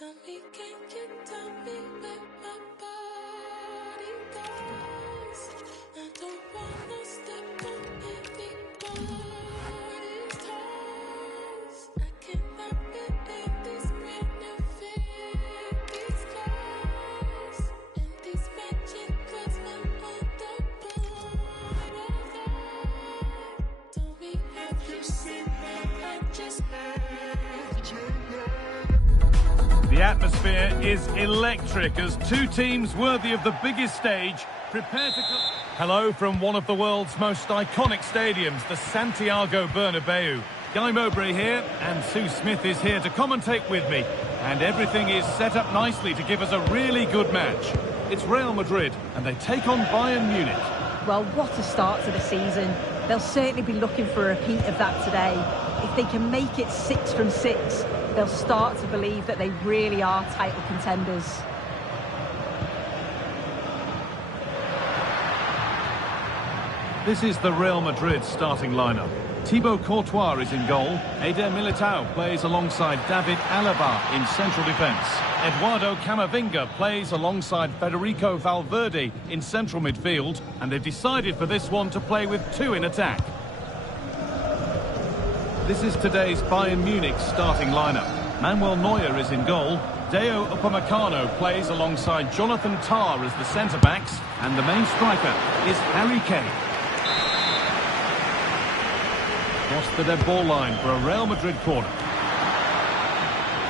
Tell me, can you tell me where my body goes? I don't wanna step on anybody's toes. I cannot fit in these these clothes. And these matching clothes will underpone of that. Tell me, have you seen that? I just heard you know. The atmosphere is electric as two teams worthy of the biggest stage prepare to... Hello from one of the world's most iconic stadiums, the Santiago Bernabeu. Guy Mowbray here, and Sue Smith is here to commentate with me. And everything is set up nicely to give us a really good match. It's Real Madrid, and they take on Bayern Munich. Well, what a start to the season. They'll certainly be looking for a repeat of that today. If they can make it 6 from 6, they'll start to believe that they really are title contenders. This is the Real Madrid starting lineup. Thibaut Courtois is in goal. Eder Militao plays alongside David Alaba in central defence. Eduardo Camavinga plays alongside Federico Valverde in central midfield. And they've decided for this one to play with 2 in attack. This is today's Bayern Munich starting lineup. Manuel Neuer is in goal. Deo Upamecano plays alongside Jonathan Tah as the centre-backs. And the main striker is Harry Kane. Across the dead ball line for a Real Madrid corner.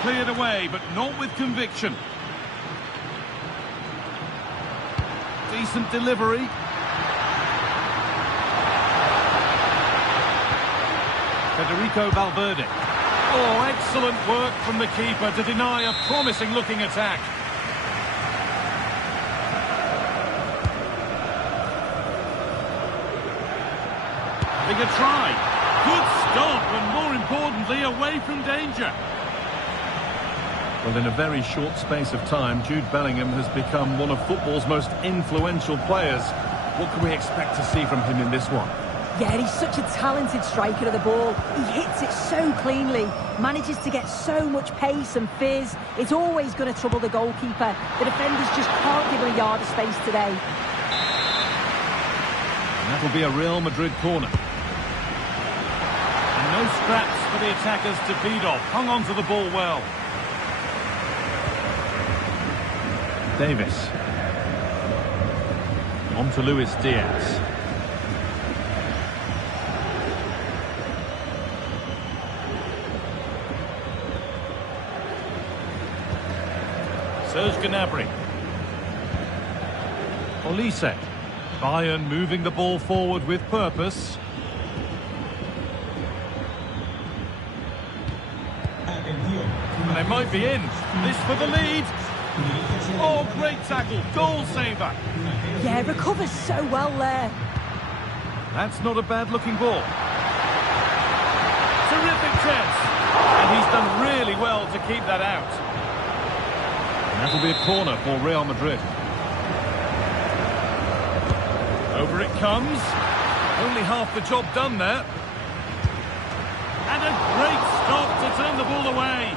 Cleared away, but not with conviction. Decent delivery. Federico Valverde. Oh, excellent work from the keeper to deny a promising-looking attack. Having a try. Good stop, and more importantly, away from danger. Well, in a very short space of time, Jude Bellingham has become one of football's most influential players. What can we expect to see from him in this one? Yeah, he's such a talented striker of the ball. He hits it so cleanly, manages to get so much pace and fizz. It's always going to trouble the goalkeeper. The defenders just can't give him a yard of space today. And that'll be a Real Madrid corner. No scraps for the attackers to feed off. Hung on to the ball well. Davis. On to Luis Diaz. Serge Gnabry. Olise. Bayern moving the ball forward with purpose. And they might be in. This for the lead. Oh, great tackle. Goal saver. Yeah, recovers so well there. That's not a bad-looking ball. Terrific chance. And he's done really well to keep that out. And that'll be a corner for Real Madrid. Over it comes. Only half the job done there. And a great stop to turn the ball away.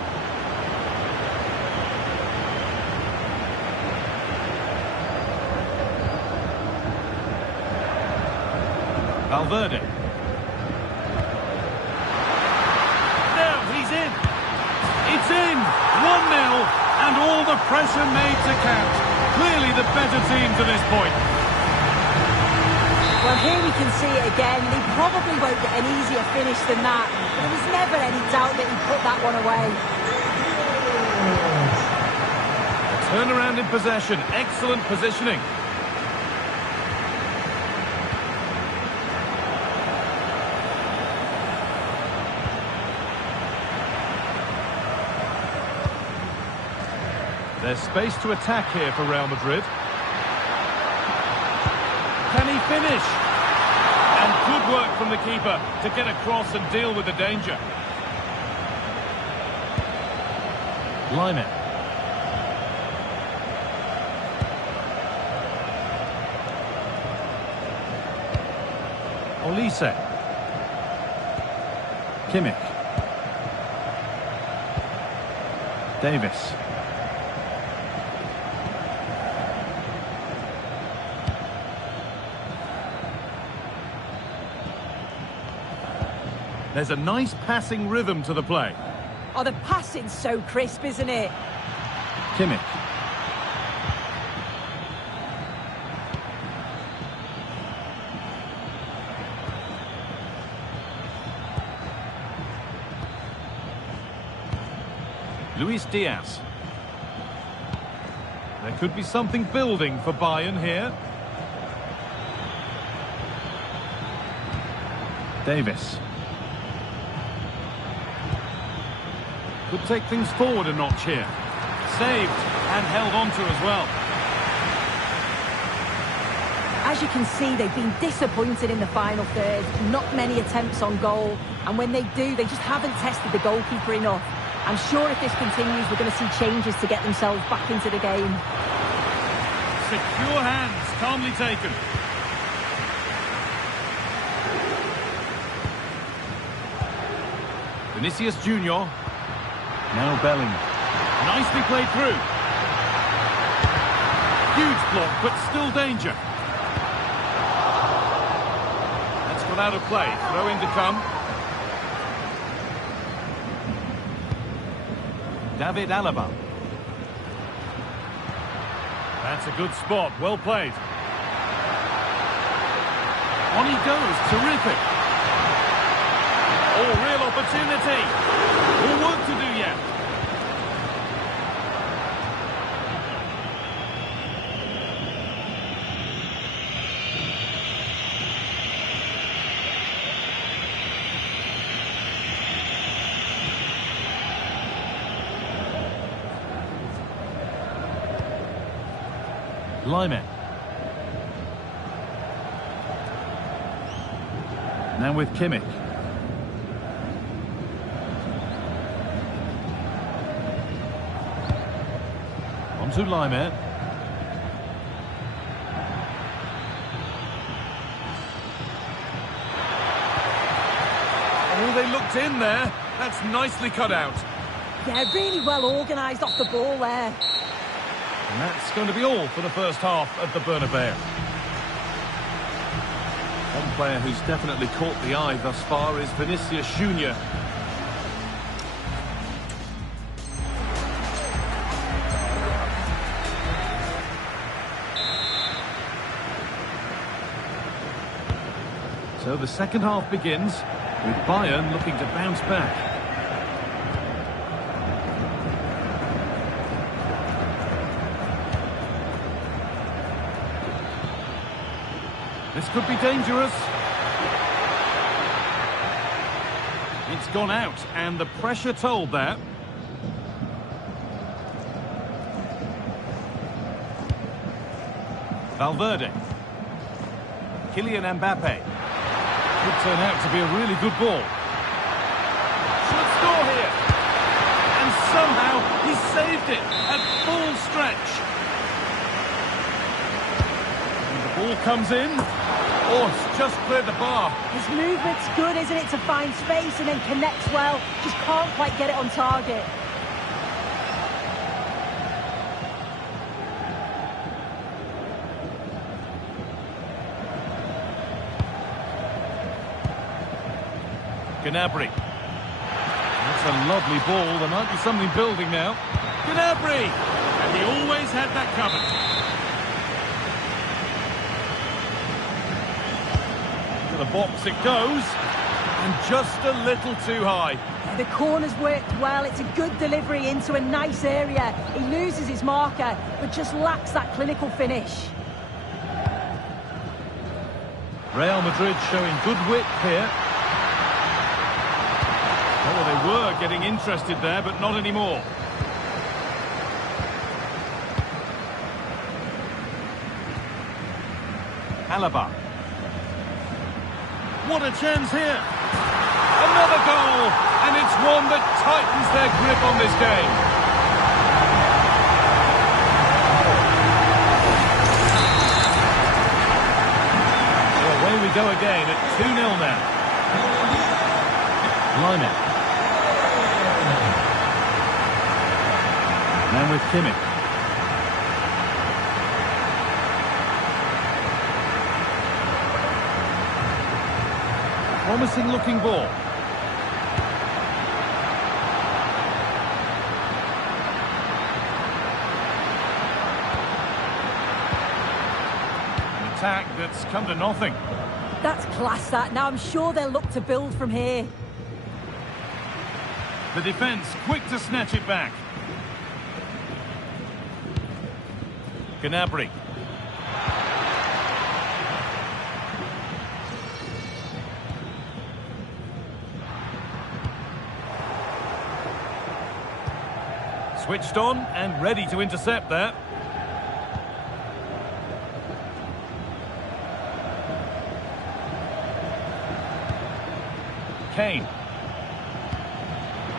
Valverde. Now he's in. It's in. 1-0. And all the pressure made to count. Clearly the better team to this point. Well, here we can see it again. He probably won't get an easier finish than that. There was never any doubt that he put that one away. A turnaround in possession. Excellent positioning. There's space to attack here for Real Madrid. Can he finish? And good work from the keeper to get across and deal with the danger. Line. Olise. Kimmich. Davis. There's a nice passing rhythm to the play. Oh, the passing's so crisp, isn't it? Kimmich. Luis Diaz. There could be something building for Bayern here. Davis. Could take things forward a notch here. Saved and held on to as well. As you can see, they've been disappointed in the final third. Not many attempts on goal. And when they do, they just haven't tested the goalkeeper enough. I'm sure if this continues, we're going to see changes to get themselves back into the game. Secure hands, calmly taken. Vinicius Junior. Now Belling. Nicely played through. Huge block, but still danger. That's gone out of play. Throw in to come. David Alaba. That's a good spot. Well played. On he goes. Terrific. Oh, real opportunity. More work to do yet. Lyman. Now with Kimmich. On to Lyman. Oh, they looked in there. That's nicely cut out. Yeah, really well organised off the ball there. And that's going to be all for the first half of the Bernabeu. One player who's definitely caught the eye thus far is Vinicius Junior. So the second half begins with Bayern looking to bounce back. This could be dangerous. It's gone out, and the pressure told that. Valverde. Kylian Mbappe. Could turn out to be a really good ball. Should score here. And somehow he saved it at full stretch. And the ball comes in. Oh, it's just cleared the bar. His movement's good, isn't it, to find space and then connects well. Just can't quite get it on target. Gnabry. That's a lovely ball. There might be something building now. Gnabry! And he always had that covered. To the box it goes, and just a little too high. The corner's worked well. It's a good delivery into a nice area. He loses his marker, but just lacks that clinical finish. Real Madrid showing good wit here. Oh, they were getting interested there, but not anymore. Alaba. What a chance here. Another goal, and it's one that tightens their grip on this game. Well, away we go again at 2-0 now. Lyman. Now with Kimmich. Promising looking ball. attack that's come to nothing. That's class, that. Now I'm sure they'll look to build from here. The defence quick to snatch it back. Gnabry. Switched on and ready to intercept there. Kane.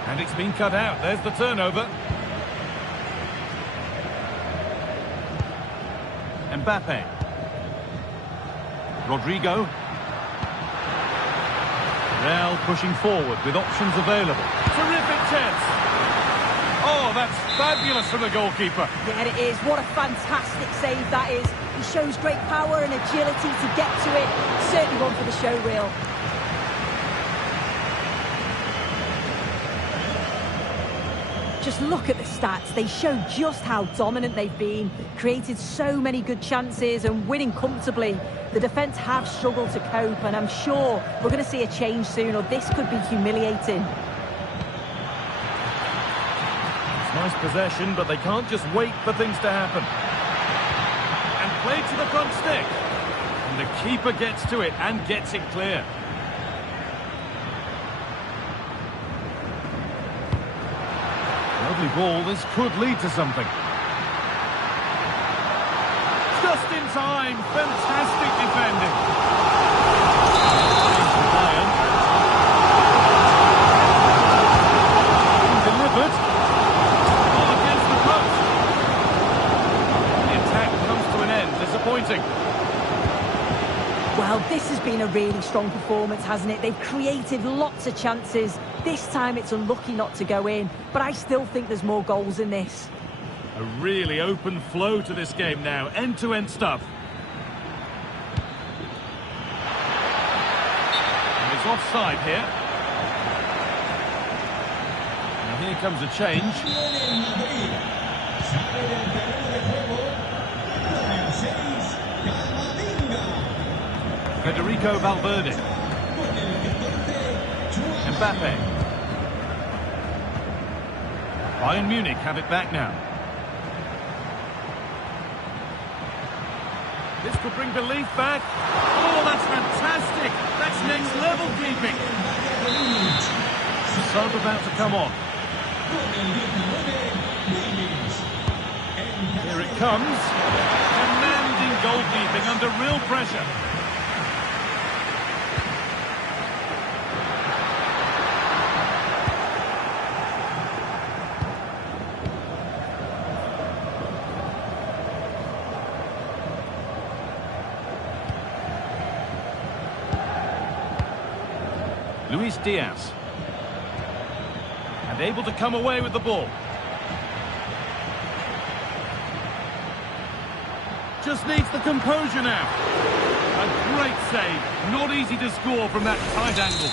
And it's been cut out. There's the turnover. Mbappe. Rodrigo. Real pushing forward with options available. Terrific chance. Oh, that's fabulous from the goalkeeper. Yeah, it is. What a fantastic save that is. He shows great power and agility to get to it. Certainly one for the show reel. Just look at the stats. They show just how dominant they've been. Created so many good chances and winning comfortably. The defence have struggled to cope, and I'm sure we're going to see a change soon, or this could be humiliating. Nice possession, but they can't just wait for things to happen. And played to the front stick. And the keeper gets to it and gets it clear. Lovely ball. This could lead to something. Just in time. Fantastic defending. Delivered. Disappointing. Well, this has been a really strong performance, hasn't it? They've created lots of chances. This time it's unlucky not to go in, but I still think there's more goals in this. A really open flow to this game now. End-to-end stuff. And it's offside here. Now here comes a change. Federico Valverde. Mbappe. Bayern Munich have it back now. This could bring belief back. Oh, that's fantastic. That's next level keeping. Sub about to come on. Here it comes. Commanding goalkeeping under real pressure. Luis Diaz. And able to come away with the ball. Just needs the composure now. A great save. Not easy to score from that tight angle.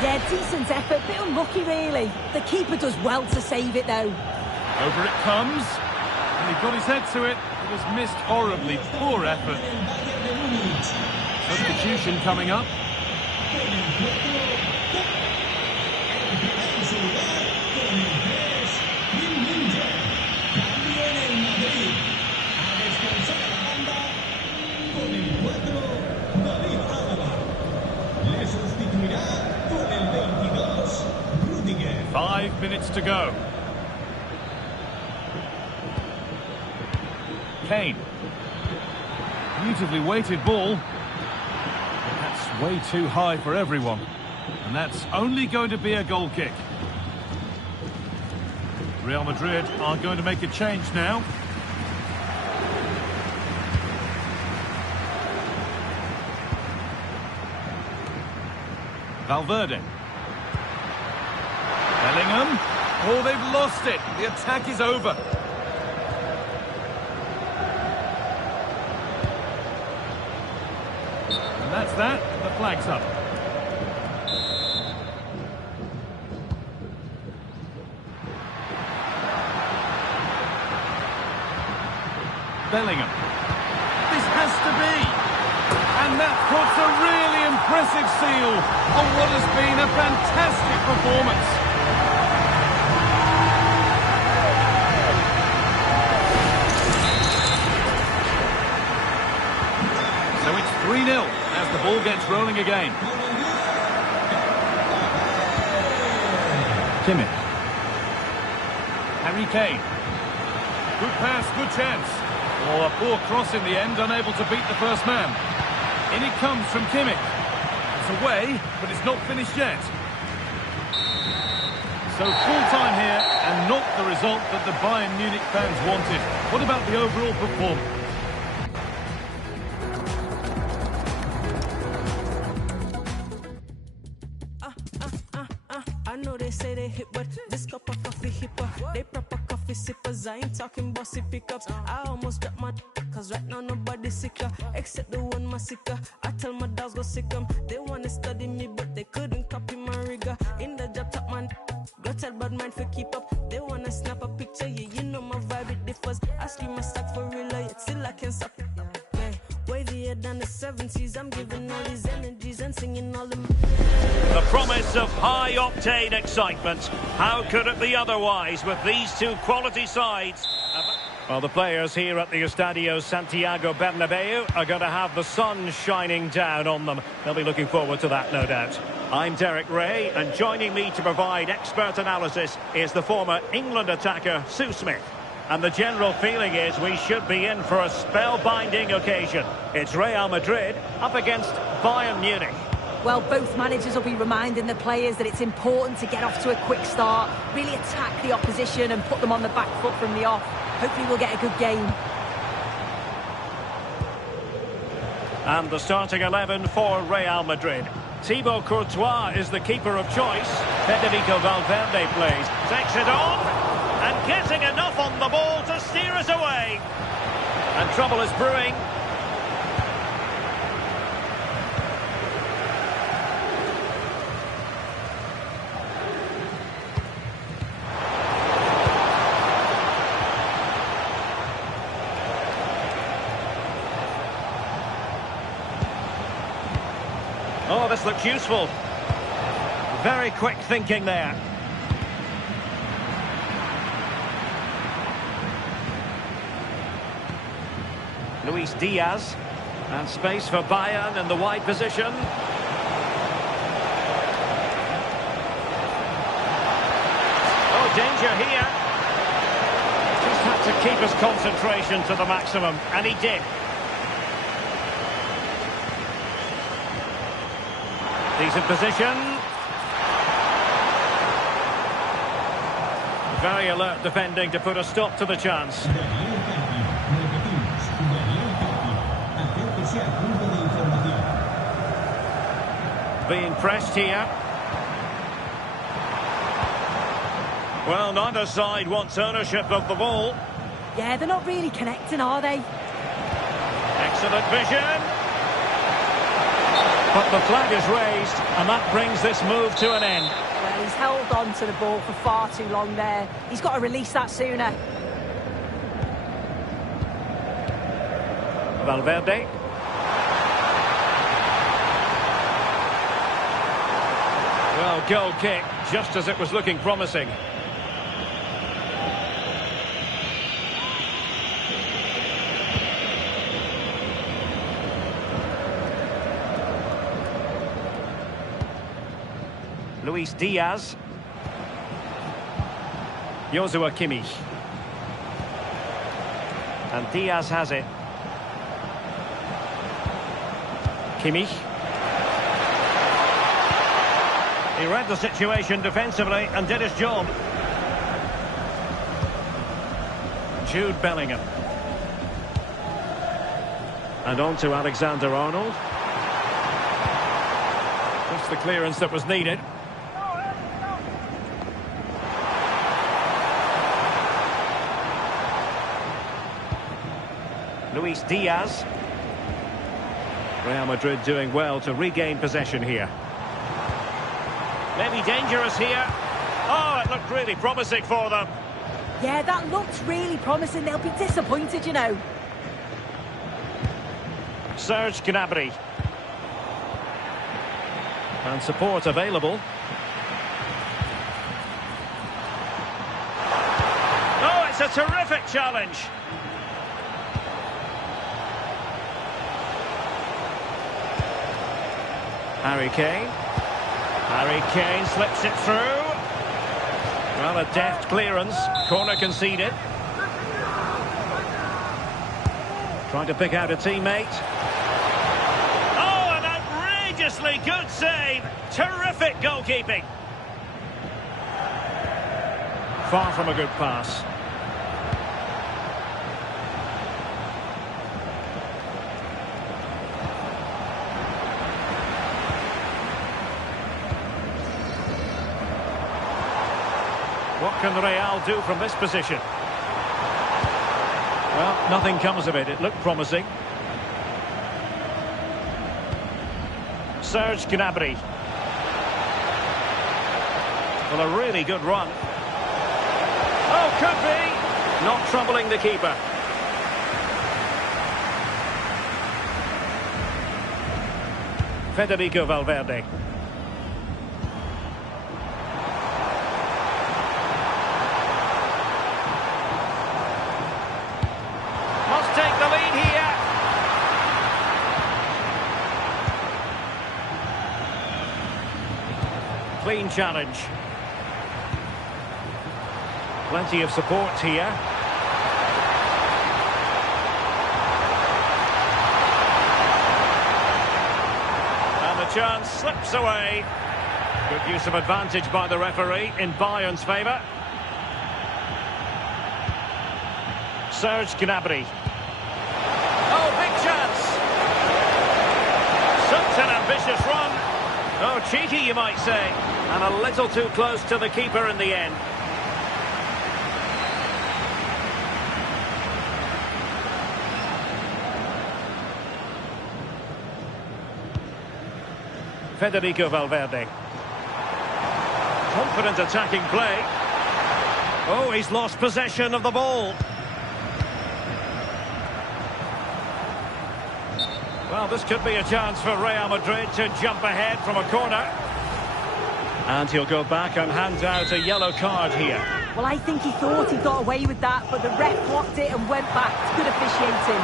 Yeah, decent effort, bit unlucky really. The keeper does well to save it though. Over it comes. And he got his head to it. It was missed horribly. Poor effort. Substitution coming up. Five minutes to go. Kane. Beautifully weighted ball. That's way too high for everyone. And that's only going to be a goal kick. Real Madrid are going to make a change now. Valverde. Bellingham. Oh, they've lost it. The attack is over. And that's that. The flag's up. Bellingham. This has to be. And that puts a really impressive seal on what has been a fantastic performance. So it's 3-0 as the ball gets rolling again. Kimmich. Harry Kane. Good pass, good chance. Oh, a poor cross in the end, unable to beat the first man. In it comes from Kimmich. It's away, but it's not finished yet. So full time here, and not the result that the Bayern Munich fans wanted. What about the overall performance? I know they say they hit, but this cup of coffee hipper. They proper coffee sippers. I ain't talking bossy pickups. I almost dropped my cause right now nobody's sicker except the one massacre. I tell my dogs go sick 'em. They wanna study me, but they couldn't copy my rigor. In the job top man, go tell bad mind for keep up. They wanna snap a picture, yeah, you know my vibe it differs. I scream my stack for real, yet still I can't stop it. Wavier than the 70s, I'm giving all these energies and singing all them. The promise of high-octane excitement. How could it be otherwise with these two quality sides? Well, the players here at the Estadio Santiago Bernabeu are going to have the sun shining down on them. They'll be looking forward to that, no doubt. I'm Derek Ray, and joining me to provide expert analysis is the former England attacker, Sue Smith. And the general feeling is we should be in for a spellbinding occasion. It's Real Madrid up against Bayern Munich. Well, both managers will be reminding the players that it's important to get off to a quick start, really attack the opposition and put them on the back foot from the off. Hopefully we'll get a good game. And the starting 11 for Real Madrid. Thibaut Courtois is the keeper of choice. Federico Valverde plays. Takes it on. And getting enough on the ball to steer us away. And trouble is brewing. Oh, this looks useful. Very quick thinking there. Luis Diaz, and space for Bayern in the wide position. Oh, danger here. Just had to keep his concentration to the maximum, and he did. Decent position. Very alert defending to put a stop to the chance. Being pressed here. Well, neither side wants ownership of the ball. Yeah, they're not really connecting, are they? Excellent vision. But the flag is raised, and that brings this move to an end. Well, he's held on to the ball for far too long there. He's got to release that sooner. Valverde. Well, goal kick, just as it was looking promising. Luis Diaz. Joshua Kimmich. And Diaz has it. Kimmich. He read the situation defensively and did his job. Jude Bellingham. And on to Alexander-Arnold. That's the clearance that was needed. Luis Diaz. Real Madrid doing well to regain possession here. Maybe dangerous here. Oh, it looked really promising for them. Yeah, that looked really promising. They'll be disappointed, you know. Serge Gnabry. And support available. Oh, it's a terrific challenge. Harry Kane. Harry Kane slips it through. Well, a deft clearance. Corner conceded. Trying to pick out a teammate. Oh, an outrageously good save. Terrific goalkeeping. Far from a good pass. What can Real do from this position? Well, nothing comes of it. It looked promising. Serge Gnabry. Well, a really good run. Oh, could be. Not troubling the keeper. Federico Valverde. Take the lead here. Clean challenge. Plenty of support here. And the chance slips away. Good use of advantage by the referee in Bayern's favour. Serge Gnabry. Oh, big chance. Such an ambitious run. Oh, cheeky, you might say. And a little too close to the keeper in the end. Federico Valverde. Confident attacking play. Oh, he's lost possession of the ball. Well, this could be a chance for Real Madrid to jump ahead from a corner. And he'll go back and hand out a yellow card here. Well, I think he thought he got away with that, but the ref blocked it and went back. It's good officiating.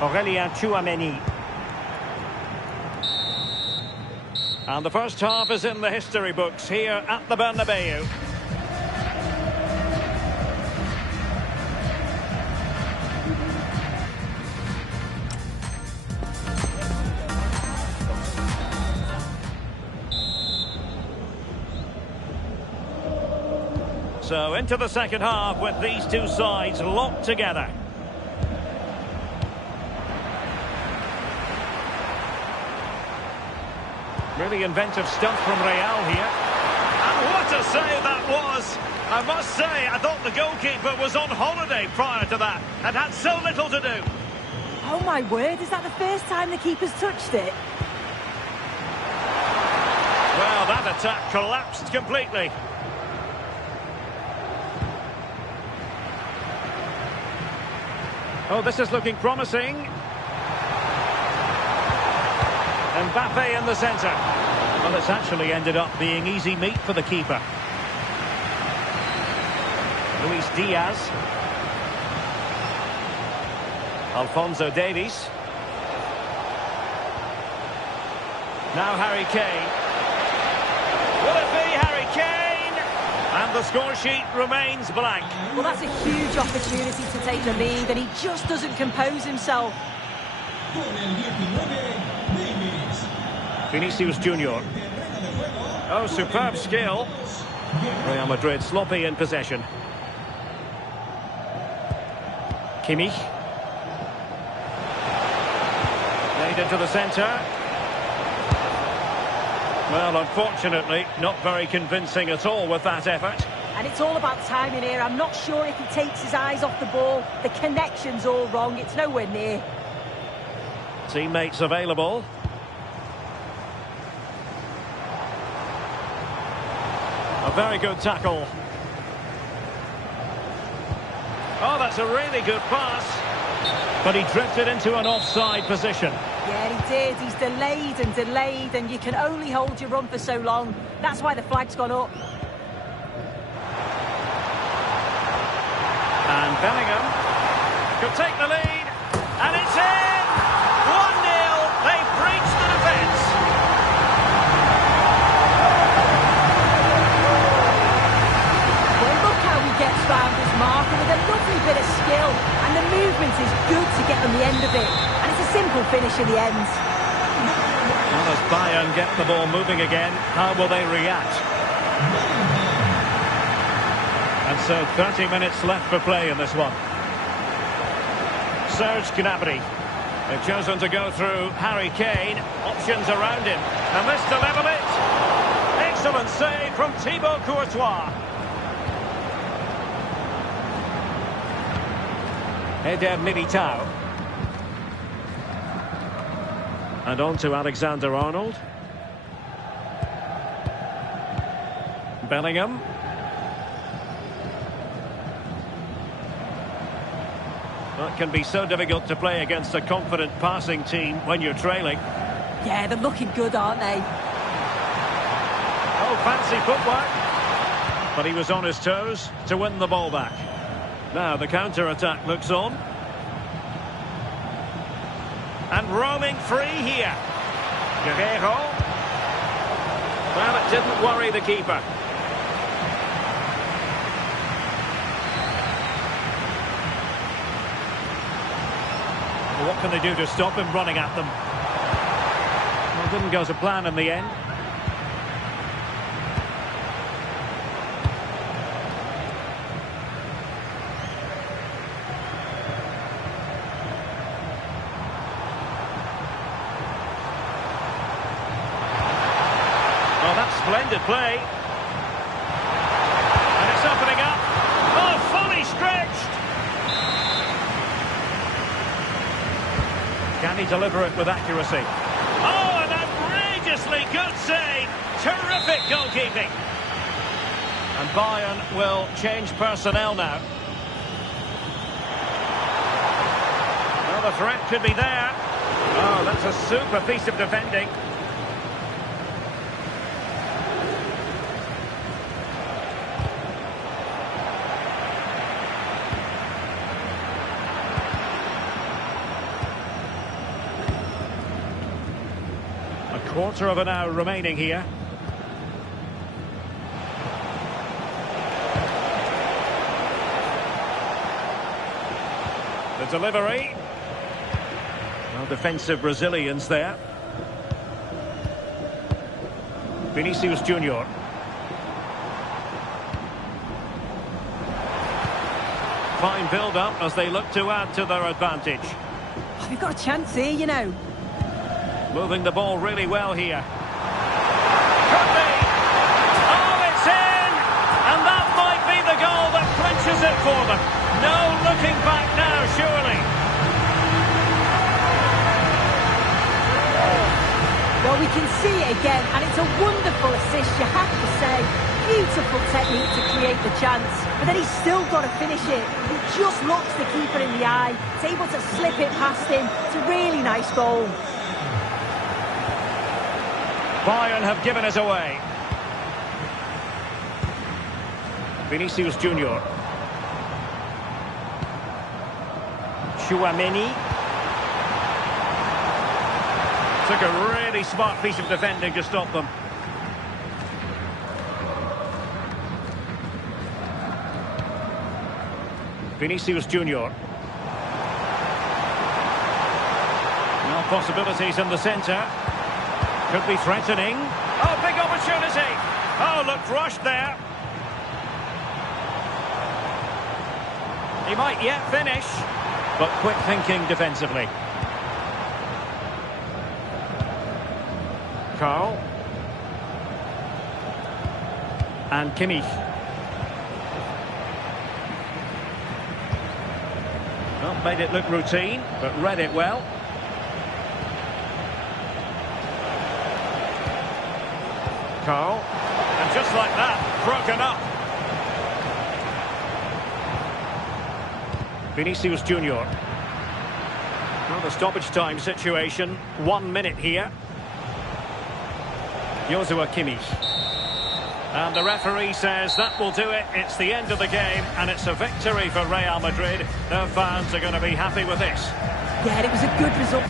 Aurélien Tchouameni. And the first half is in the history books here at the Bernabeu. So into the second half with these two sides locked together. Really inventive stuff from Real here. And what a save that was! I must say, I thought the goalkeeper was on holiday prior to that and had so little to do. Oh my word, is that the first time the keeper's touched it? Well, that attack collapsed completely. Oh, this is looking promising. Mbappe in the centre. Well, it's actually ended up being easy meat for the keeper. Luis Diaz. Alphonso Davies. Now Harry Kane. Will it be Harry Kane? And the score sheet remains blank. Well, that's a huge opportunity to take the lead, and he just doesn't compose himself. Vinicius Junior. Oh, superb skill. Real Madrid sloppy in possession. Kimmich. Made into the centre. Well, unfortunately, not very convincing at all with that effort. And it's all about timing here. I'm not sure if he takes his eyes off the ball. The connection's all wrong. It's nowhere near. Teammates available. A very good tackle. Oh, that's a really good pass. But he drifted into an offside position. Yeah, he did. He's delayed, and you can only hold your run for so long. That's why the flag's gone up. And Bellingham could take the lead. And it's in! 1-0. They've breached the defence. Well, look how he gets round his marker with a lovely bit of skill. And the movement is good to get on the end of it. And it's a simple finish in the end. Well, as Bayern get the ball moving again, how will they react? And so 30 minutes left for play in this one. Serge Gnabry. They've chosen to go through Harry Kane. Options around him. And this to level it. Excellent save from Thibaut Courtois. Eder Militao. And on to Alexander-Arnold. Bellingham. It can be so difficult to play against a confident passing team when you're trailing. Yeah, they're looking good, aren't they? Oh, fancy footwork. But he was on his toes to win the ball back. Now the counter-attack looks on. And roaming free here. Guerrero. Well, it didn't worry the keeper. What can they do to stop him running at them? Well, didn't go to plan in the end. Well, that's splendid play. And it's opening up. Oh, fully stretched. Can he deliver it with accuracy? Oh, an outrageously good save. Terrific goalkeeping. And Bayern will change personnel now. Well, the threat could be there. Oh, that's a super piece of defending. Quarter of an hour remaining here. The delivery. Well, defensive Brazilians there. Vinicius Junior. Fine build-up as they look to add to their advantage. Oh, they've got a chance here, you know. Moving the ball really well here. Could be! Oh, it's in! And that might be the goal that clinches it for them. No looking back now, surely. Well, we can see it again, and it's a wonderful assist, you have to say. Beautiful technique to create the chance, but then he's still got to finish it. He just looks the keeper in the eye. He's able to slip it past him. It's a really nice goal. Bayern have given us away. Vinicius Junior. Chouameni. Took a really smart piece of defending to stop them. Vinicius Junior. Now possibilities in the centre. Could be threatening. Oh, big opportunity. Oh, looked rushed there. He might yet finish, but quick thinking defensively. Carl. And Kimmich. Well, made it look routine, but read it well. Carl, and just like that, broken up. Vinicius Junior. Well, the stoppage time situation, 1 minute here. Joshua Kimmich. And the referee says that will do it. It's the end of the game, and it's a victory for Real Madrid. Their fans are going to be happy with this. Yeah, it was a good result.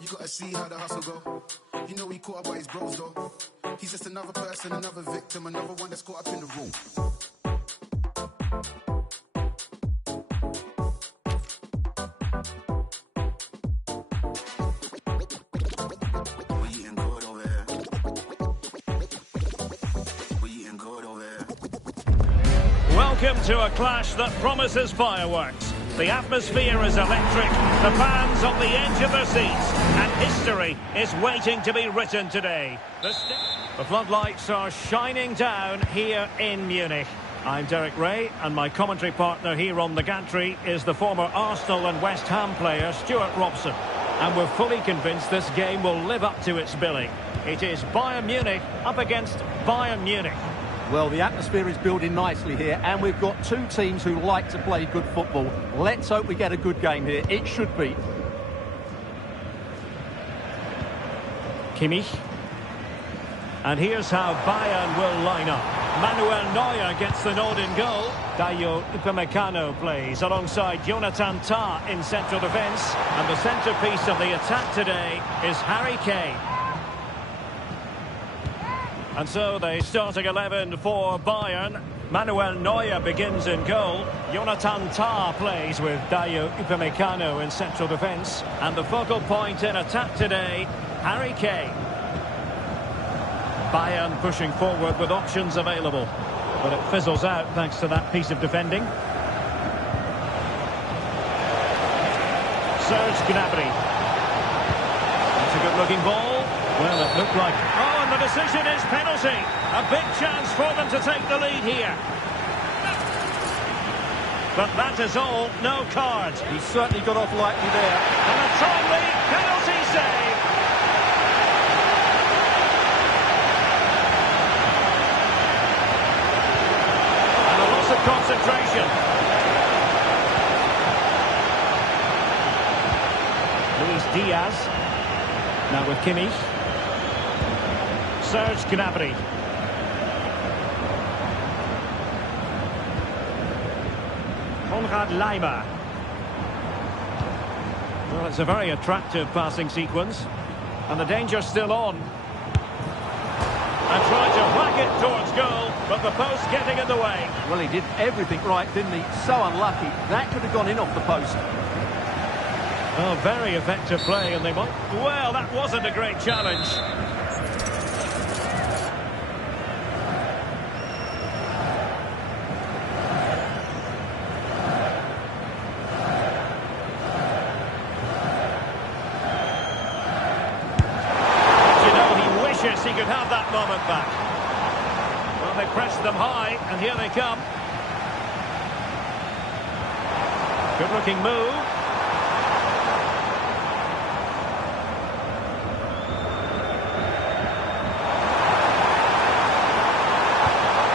You gotta see how the hustle go. You know he caught up by his bros though. He's just another person, another victim, another one that's caught up in the room. Welcome to a clash that promises fireworks. The atmosphere is electric, the fans on the edge of their seats, and history is waiting to be written today. The floodlights are shining down here in Munich. I'm Derek Ray, and my commentary partner here on the gantry is the former Arsenal and West Ham player Stuart Robson. And we're fully convinced this game will live up to its billing. It is Bayern Munich up against Bayern Munich. Well, the atmosphere is building nicely here, and we've got two teams who like to play good football. Let's hope we get a good game here. It should be. Kimmich. And here's how Bayern will line up. Manuel Neuer gets the nod in goal. Dayo Upamecano plays alongside Jonathan Tah in central defence. And the centrepiece of the attack today is Harry Kane. And so the starting 11 for Bayern. Manuel Neuer begins in goal. Jonathan Tah plays with Dayo Upamecano in central defence. And the focal point in attack today, Harry Kane. Bayern pushing forward with options available. But it fizzles out thanks to that piece of defending. Serge Gnabry. That's a good-looking ball. Well, it looked like... Oh, and the decision is penalty. A big chance for them to take the lead here. But that is all. No card. He certainly got off lightly there. And a timely penalty save. And a loss of concentration. Luis Diaz. Now with Kimmich. Serge Gnabry. Konrad Laimer. Well, it's a very attractive passing sequence. And the danger's still on. And trying to whack it towards goal, but the post getting in the way. Well, he did everything right, didn't he? So unlucky. That could have gone in off the post. Oh, very effective play, and they might... Well, that wasn't a great challenge. He could have that moment back. Well, they pressed them high, and here they come. Good-looking move.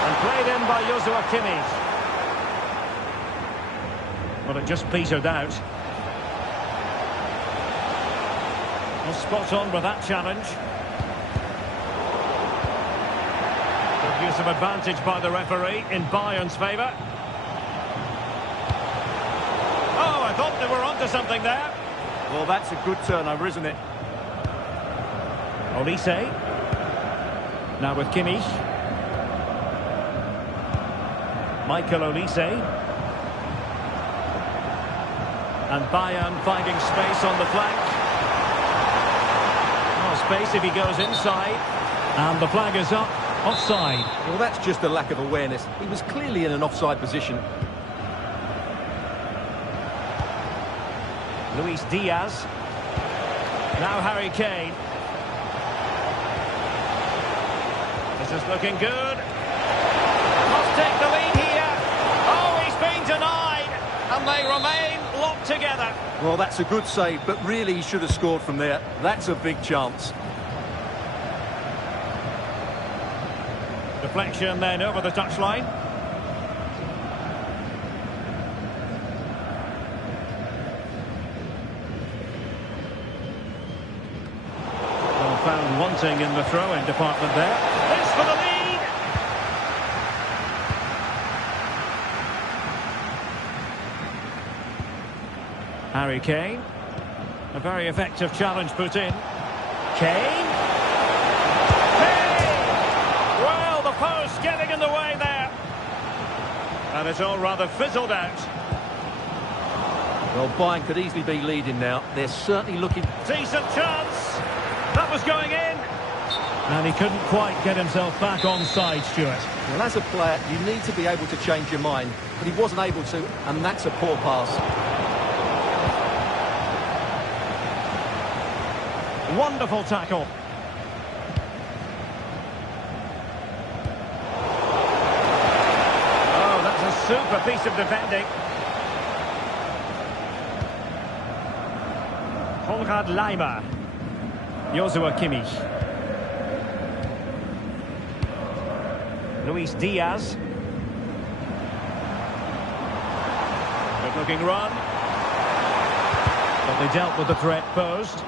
And played in by Joshua Kimmich. Well, it just petered out. Well, spot on with that challenge. Use of advantage by the referee in Bayern's favour. Oh, I thought they were onto something there. Well, that's a good turnover, isn't it? Olise. Now with Kimmich. Michael Olise. And Bayern finding space on the flank. Oh, space if he goes inside. And the flag is up. Offside. Well, that's just a lack of awareness. He was clearly in an offside position. Luis Diaz. Now Harry Kane. This is looking good. Must take the lead here. Oh, he's been denied. And they remain locked together. Well, that's a good save, but really he should have scored from there. That's a big chance. Deflection then over the touchline. Well, found wanting in the throw-in department there. This for the lead. Harry Kane. A very effective challenge put in. Kane. Well, the post getting in the way there. And it's all rather fizzled out. Well, Bayern could easily be leading now. They're certainly looking... Decent chance. That was going in. And he couldn't quite get himself back on side, Stuart. Well, as a player, you need to be able to change your mind. But he wasn't able to, and that's a poor pass. Wonderful tackle. Oh, that's a super piece of defending. Konrad Laimer. Joshua Kimmich. Luis Diaz. Good looking run. But they dealt with the threat posed.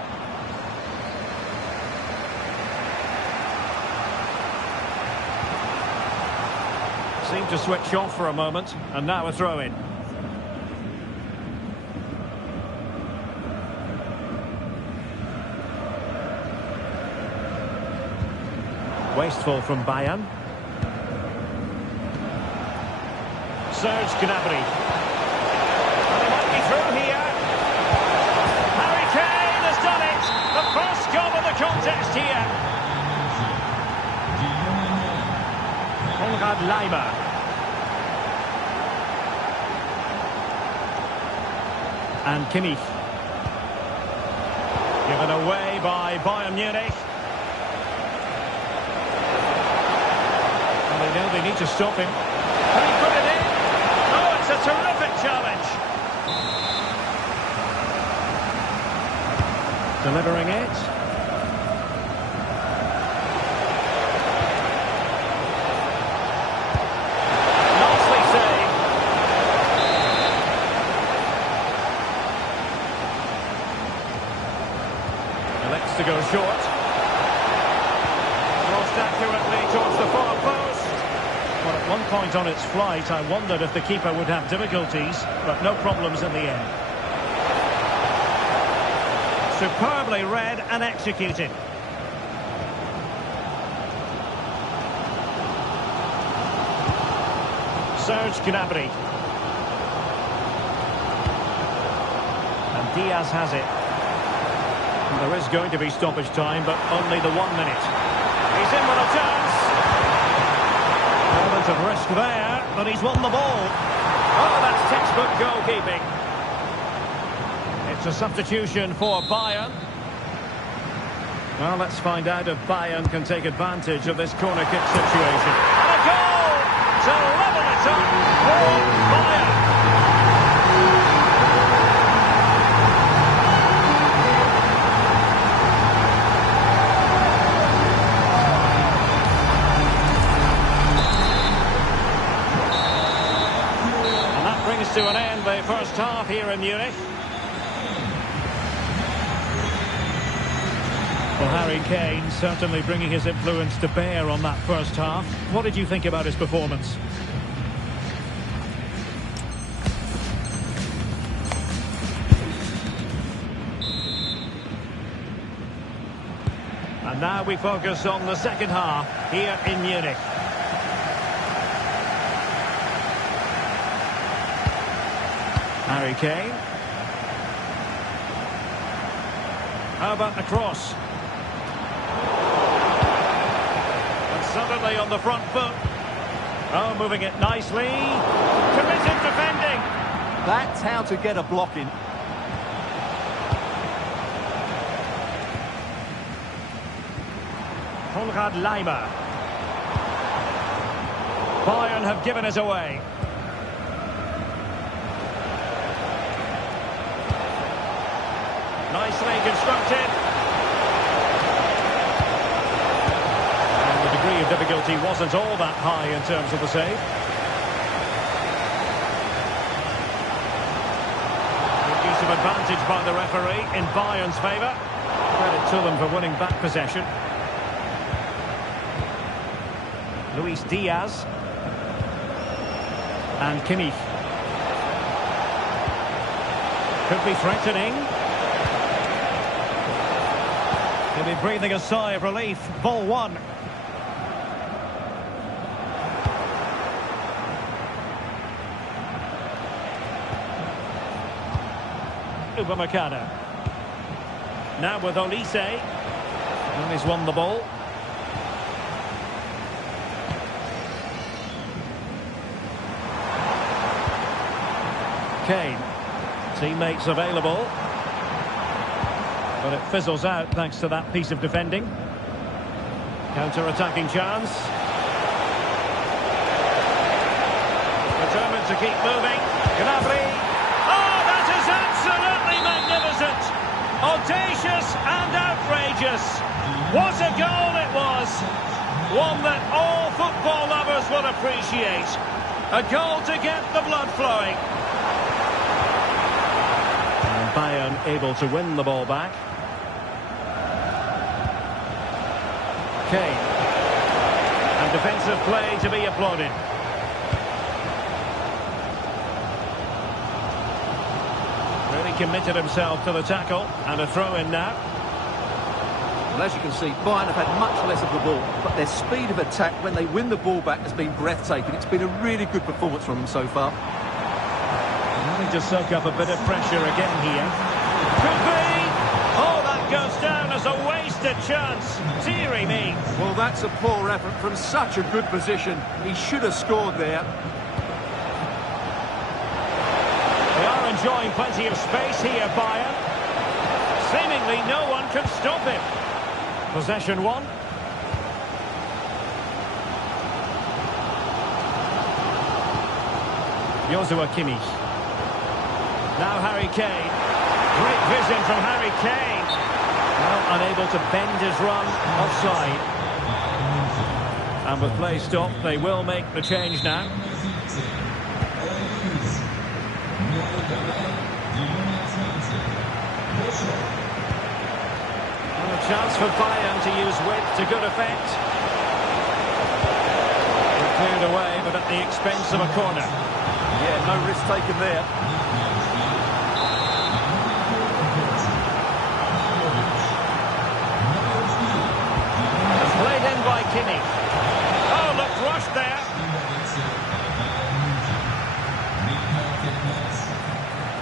Seemed to switch off for a moment, and now a throw-in. Wasteful from Bayern. Serge Gnabry. And he might be through here. Harry Kane has done it. The first goal of the contest here. Konrad Laimer. And Kimmich. Given away by Bayern Munich. And they know they need to stop him. Can he put it in? Oh, it's a terrific challenge. Delivering it. Nicely saved. Elects to go short. Crossed accurately towards the far post. Well, at one point on its flight, I wondered if the keeper would have difficulties, but no problems in the end. Superbly read and executed. Serge Gnabry. And Diaz has it. And there is going to be stoppage time, but only the 1 minute. He's in with a chance. Element of risk there, but he's won the ball. Oh, that's textbook goalkeeping. It's a substitution for Bayern. Well, let's find out if Bayern can take advantage of this corner kick situation. And a goal to level it up for Bayern. And that brings to an end the first half here in Munich. Well, Harry Kane certainly bringing his influence to bear on that first half. What did you think about his performance? And now we focus on the second half here in Munich. Harry Kane. How about the cross? Suddenly on the front foot. Oh, moving it nicely. Committed defending. That's how to get a block in. Konrad Laimer. Bayern have given us away. Nicely constructed. And the degree of difficulty wasn't all that high in terms of the save. Good use of advantage by the referee in Bayern's favour. Credit to them for winning back possession. Luis Diaz. And Kimmich. Could be threatening. He'll be breathing a sigh of relief. Ball one. Upamecano. Now with Olise. And he's won the ball. Kane. Teammates available. But it fizzles out thanks to that piece of defending. Counter-attacking chance. Determined to keep moving. Gnabry. Oh, that is absolutely magnificent. Audacious and outrageous. What a goal it was. One that all football lovers will appreciate. A goal to get the blood flowing. And Bayern able to win the ball back. Kane. And defensive play to be applauded. Really committed himself to the tackle. And a throw-in now. Well, as you can see, Bayern have had much less of the ball, but their speed of attack when they win the ball back has been breathtaking. It's been a really good performance from them so far. Having to soak up a bit of pressure again here. Could be! Oh, that goes down as a wasted chance. Deary me. Well, that's a poor effort from such a good position. He should have scored there. They are enjoying plenty of space here, Bayern. Seemingly no one can stop him. Possession one. Joshua Kimmich. Now Harry Kane. Great vision from Harry Kane. Well, unable to bend his run offside. And with play stopped, they will make the change now. And a chance for Bayern to use width to good effect. Cleared away, but at the expense of a corner. Yeah, no risk taken there. Played in by Kimmich. Oh, looked rushed there.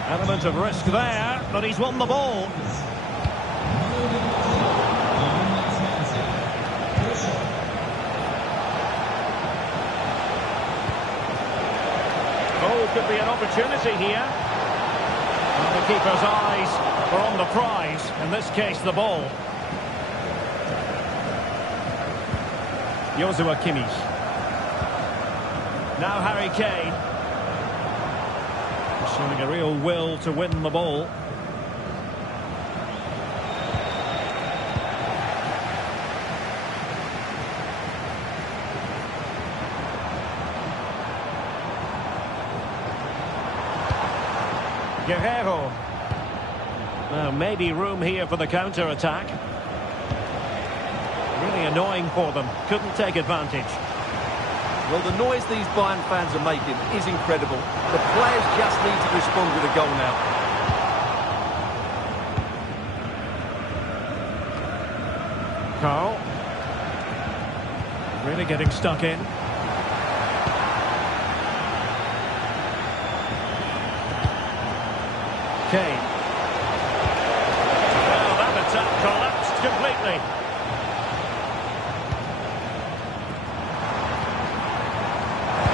Element of risk there, but he's won the ball. Oh, could be an opportunity here. And the keeper's eyes are on the prize, in this case the ball. Joshua Kimmich. Now Harry Kane. Showing a real will to win the ball. Guerrero. Now maybe room here for the counter-attack. Really annoying for them. Couldn't take advantage. Well, the noise these Bayern fans are making is incredible. The players just need to respond with a goal now. Carl. Really getting stuck in. Kane. Well, that attack collapsed completely.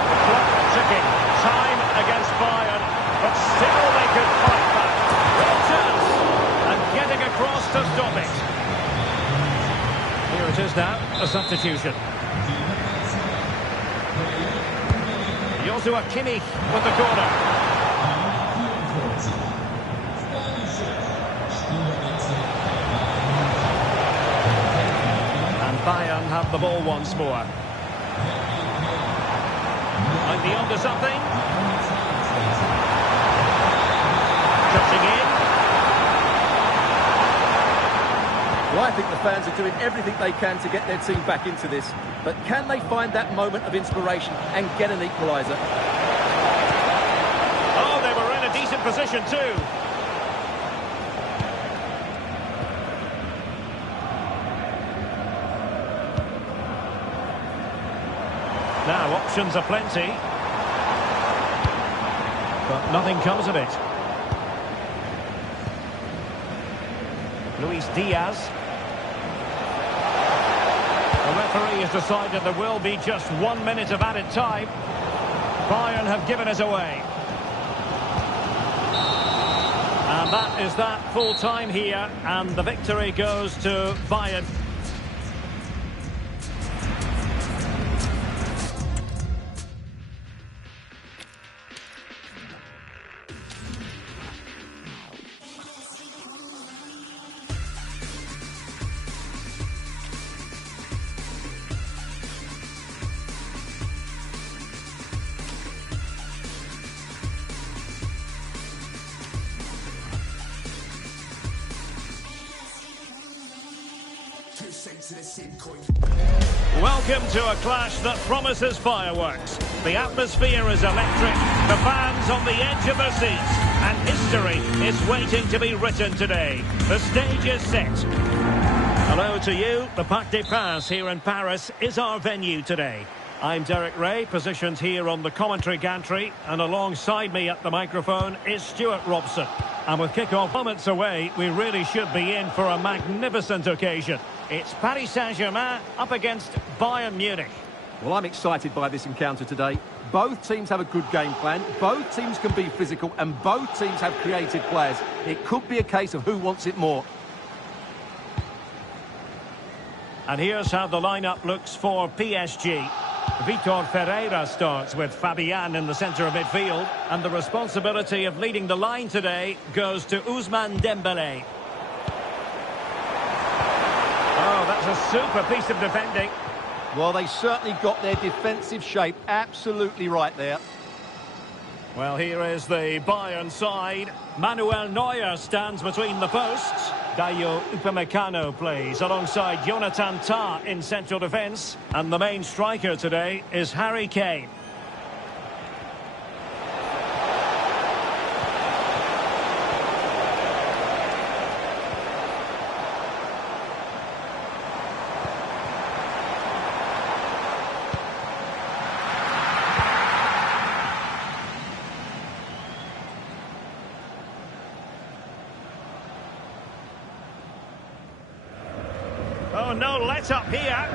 The clock ticking. Time against Bayern, but still they could fight back. Real chance, and getting across to stop it. Here it is now, a substitution. Joshua Kimmich with the corner. Bayern have the ball once more. Might be onto something. Touching in. Well, I think the fans are doing everything they can to get their team back into this. But can they find that moment of inspiration and get an equaliser? Oh, they were in a decent position too. Now, options are plenty. But nothing comes of it. Luis Diaz. The referee has decided there will be just 1 minute of added time. Bayern have given us away. And that is that, full time here, and the victory goes to Bayern. Welcome to a clash that promises fireworks. The atmosphere is electric, the fans on the edge of their seats, and history is waiting to be written today. The stage is set. Hello to you. The Parc des Princes here in Paris is our venue today. I'm Derek Ray, positioned here on the commentary gantry, and alongside me at the microphone is Stuart Robson. And with kick-off moments away, we really should be in for a magnificent occasion. It's Paris Saint-Germain up against Bayern Munich. Well, I'm excited by this encounter today. Both teams have a good game plan, both teams can be physical, and both teams have creative players. It could be a case of who wants it more. And here's how the lineup looks for PSG. Vitor Ferreira starts with Fabian in the centre of midfield, and the responsibility of leading the line today goes to Ousmane Dembélé. Oh, that's a super piece of defending. Well, they certainly got their defensive shape absolutely right there. Well, here is the Bayern side. Manuel Neuer stands between the posts. Dayo Upamecano plays alongside Jonathan Tah in central defence. And the main striker today is Harry Kane. Oh, no let-up here.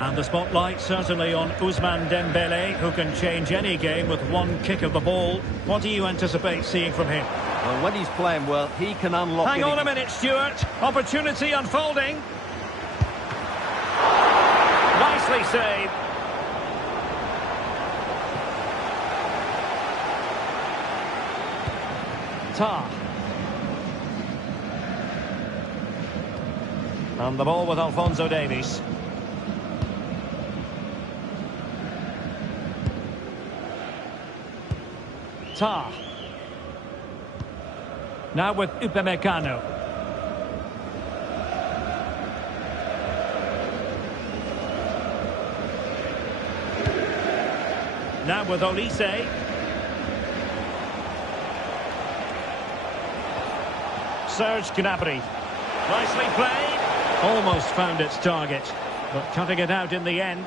And the spotlight certainly on Ousmane Dembélé, who can change any game with one kick of the ball. What do you anticipate seeing from him? Well, when he's playing well, he can unlock... Hang on a minute, Stuart. Opportunity unfolding. Nicely saved. Tah. And the ball with Alphonso Davies. Tah. Now with Upamecano. Now with Olise. Serge Gnabry. Nicely played. Almost found its target, but cutting it out in the end.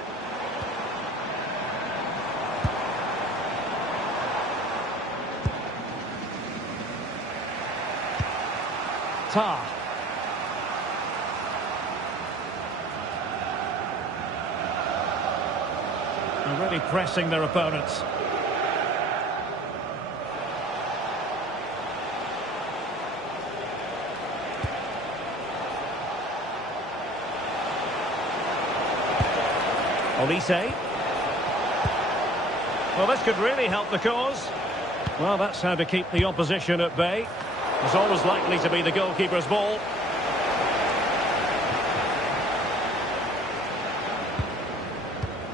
Tah. Already pressing their opponents. Olise. Well, this could really help the cause. Well, that's how to keep the opposition at bay. It's always likely to be the goalkeeper's ball.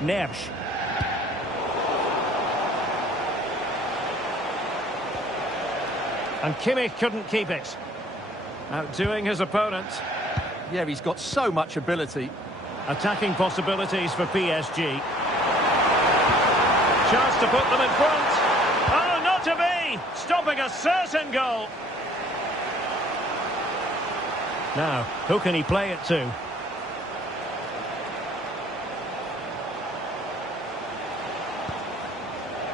Nersch. And Kimmich couldn't keep it. Outdoing his opponent. Yeah, he's got so much ability. Attacking possibilities for PSG. Chance to put them in front. Oh, not to be! Stopping a certain goal. Now, who can he play it to?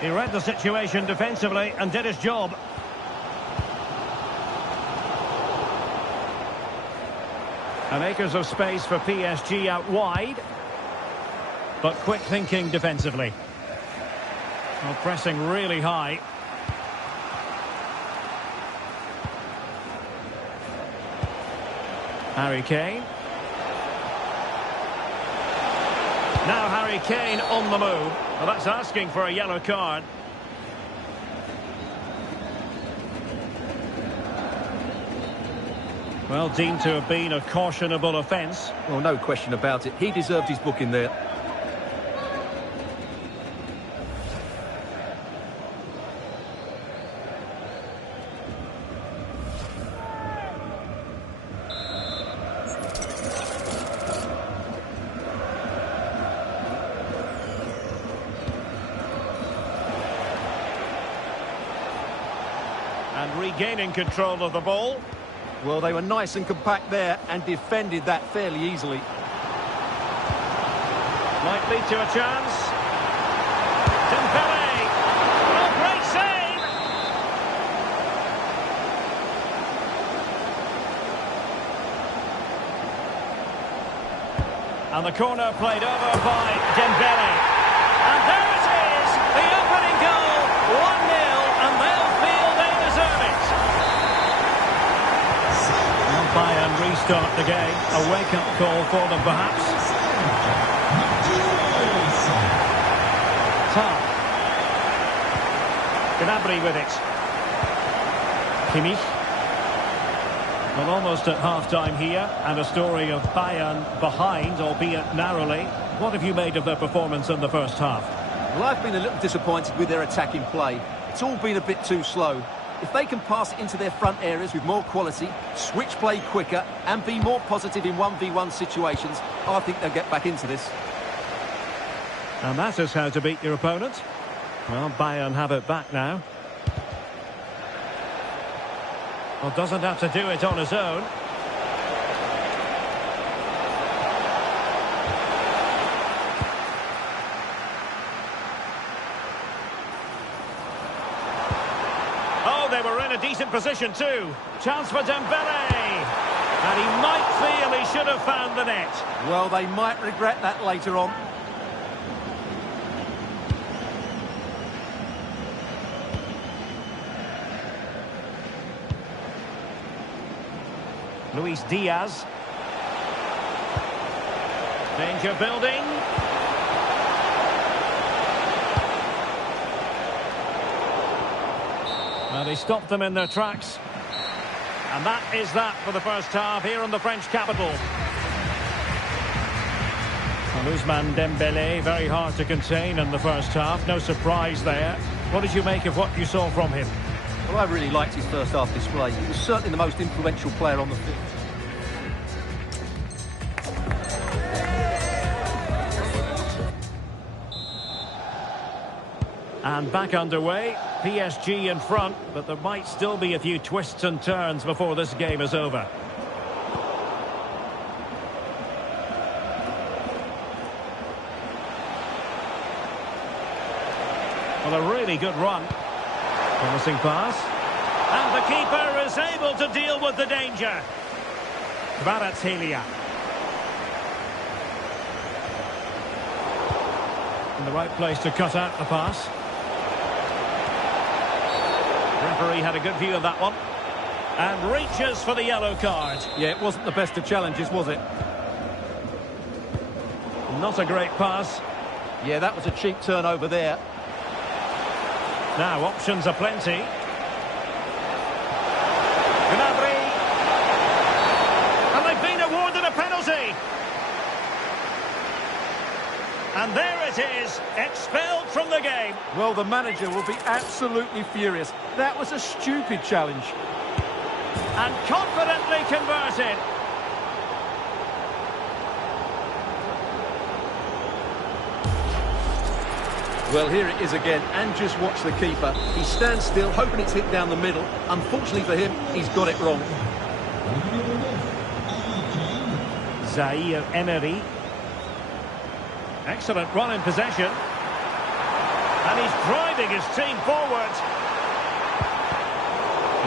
He read the situation defensively and did his job. And acres of space for PSG out wide. But quick thinking defensively. Well, pressing really high. Harry Kane. Now Harry Kane on the move. Well, that's asking for a yellow card. Well, deemed to have been a cautionable offence. Well, no question about it. He deserved his booking there. And regaining control of the ball. Well, they were nice and compact there and defended that fairly easily. Might lead to a chance. Dembele. Oh, great save! And the corner played over by Dembele. And there it is! The opening goal! 1-0, and they'll feel they deserve it. Bayern restart the game. A wake-up call for them, perhaps. Tar. Gnabry with it. Kimmich. Well, almost at half-time here, and a story of Bayern behind, albeit narrowly. What have you made of their performance in the first half? Well, I've been a little disappointed with their attacking play. It's all been a bit too slow. If they can pass it into their front areas with more quality, switch play quicker, and be more positive in 1v1 situations, I think they'll get back into this. And that is how to beat your opponent. Well, Bayern have it back now. Well, doesn't have to do it on his own. Oh, they were in a decent position too. Chance for Dembele. And he might feel he should have found the net. Well, they might regret that later on. Luis Diaz. Danger building. Well, he stopped them in their tracks. And that is that for the first half here in the French capital. And Ousmane Dembele, very hard to contain in the first half. No surprise there. What did you make of what you saw from him? Well, I really liked his first half display. He was certainly the most influential player on the field. And back underway, PSG in front, but there might still be a few twists and turns before this game is over. Well, a really good run. Promising pass. And the keeper is able to deal with the danger. Kvaratskhelia. In the right place to cut out the pass. Referee had a good view of that one. And reaches for the yellow card. Yeah, it wasn't the best of challenges, was it? Not a great pass. Yeah, that was a cheap turnover there. Now, options are plenty. Gnabry. And they've been awarded a penalty. And there it is, expelled from the game. Well, the manager will be absolutely furious. That was a stupid challenge. And confidently converted. Well, here it is again, and just watch the keeper. He stands still, hoping it's hit down the middle. Unfortunately for him, he's got it wrong. Zaire Emery. Excellent run in possession. And he's driving his team forward.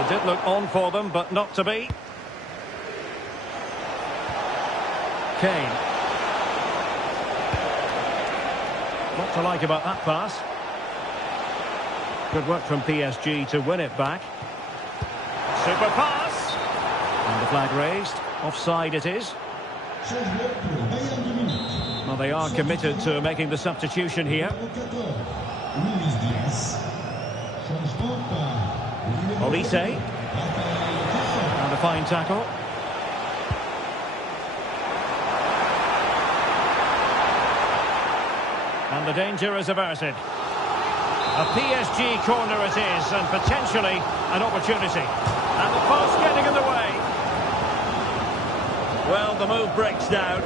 It did look on for them, but not to be. Kane. What to like about that pass? Good work from PSG to win it back. Super pass. And the flag raised. Offside it is. Well, they are committed to making the substitution here. Olise. And a fine tackle. And the danger is averted. A PSG corner it is, and potentially an opportunity. And the post getting in the way. Well, the move breaks down.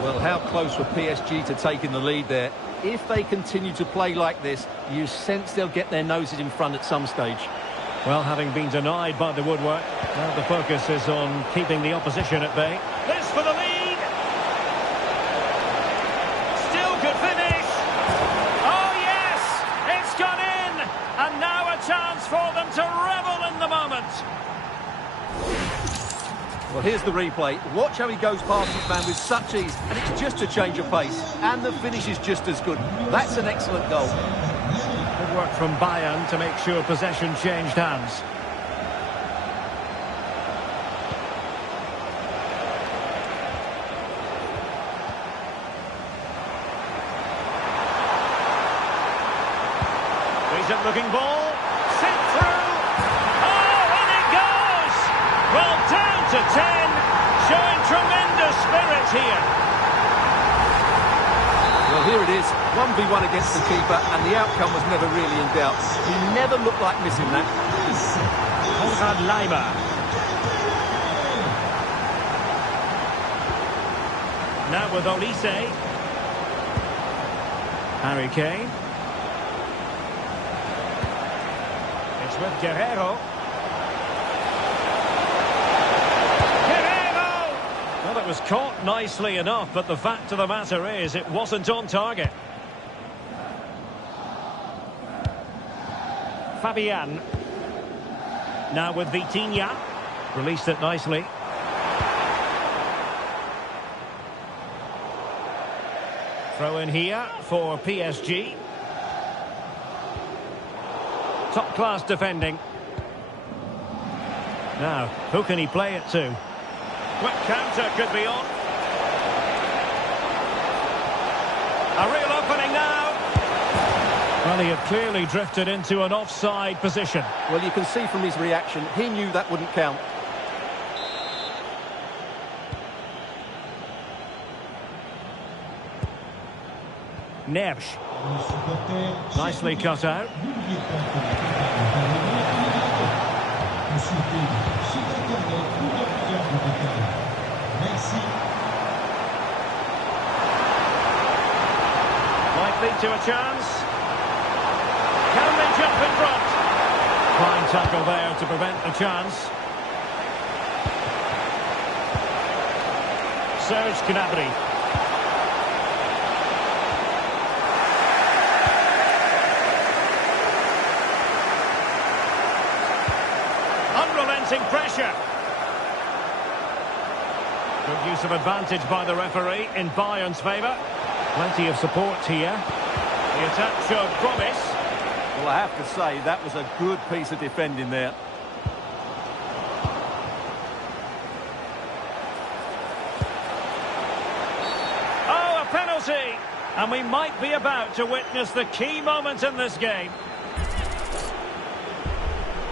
Well, how close were PSG to taking the lead there? If they continue to play like this, you sense they'll get their noses in front at some stage. Well, having been denied by the woodwork, now the focus is on keeping the opposition at bay. This for the lead! Still good finish! Oh yes! It's gone in! And now a chance for them to revel in the moment! Well, here's the replay. Watch how he goes past his man with such ease, and it's just a change of pace. And the finish is just as good. That's an excellent goal. Good work from Bayern to make sure possession changed hands. Decent looking ball. Sent through. Oh, and it goes! Well, down to 10. Showing tremendous spirit here. Well, here it is. 1v1 against the keeper, and the outcome was never really in doubt. He never looked like missing that. Konrad Laimer. Now with Olise. Harry Kane. It's with Guerrero. Guerrero! Well, it was caught nicely enough, but the fact of the matter is it wasn't on target. Fabian. Now with Vitinha. Released it nicely. Throw in here for PSG. Top class defending. Now, who can he play it to? Quick counter could be on. A real opening now. Well, he had clearly drifted into an offside position. Well, you can see from his reaction, he knew that wouldn't count. Neves. Nicely cut out. Might lead to a chance. Can they jump in front? Fine tackle there to prevent the chance. Serge Gnabry. Unrelenting pressure. Good use of advantage by the referee in Bayern's favour. Plenty of support here. The attack showed promise. Well, I have to say, that was a good piece of defending there. Oh, a penalty! And we might be about to witness the key moment in this game.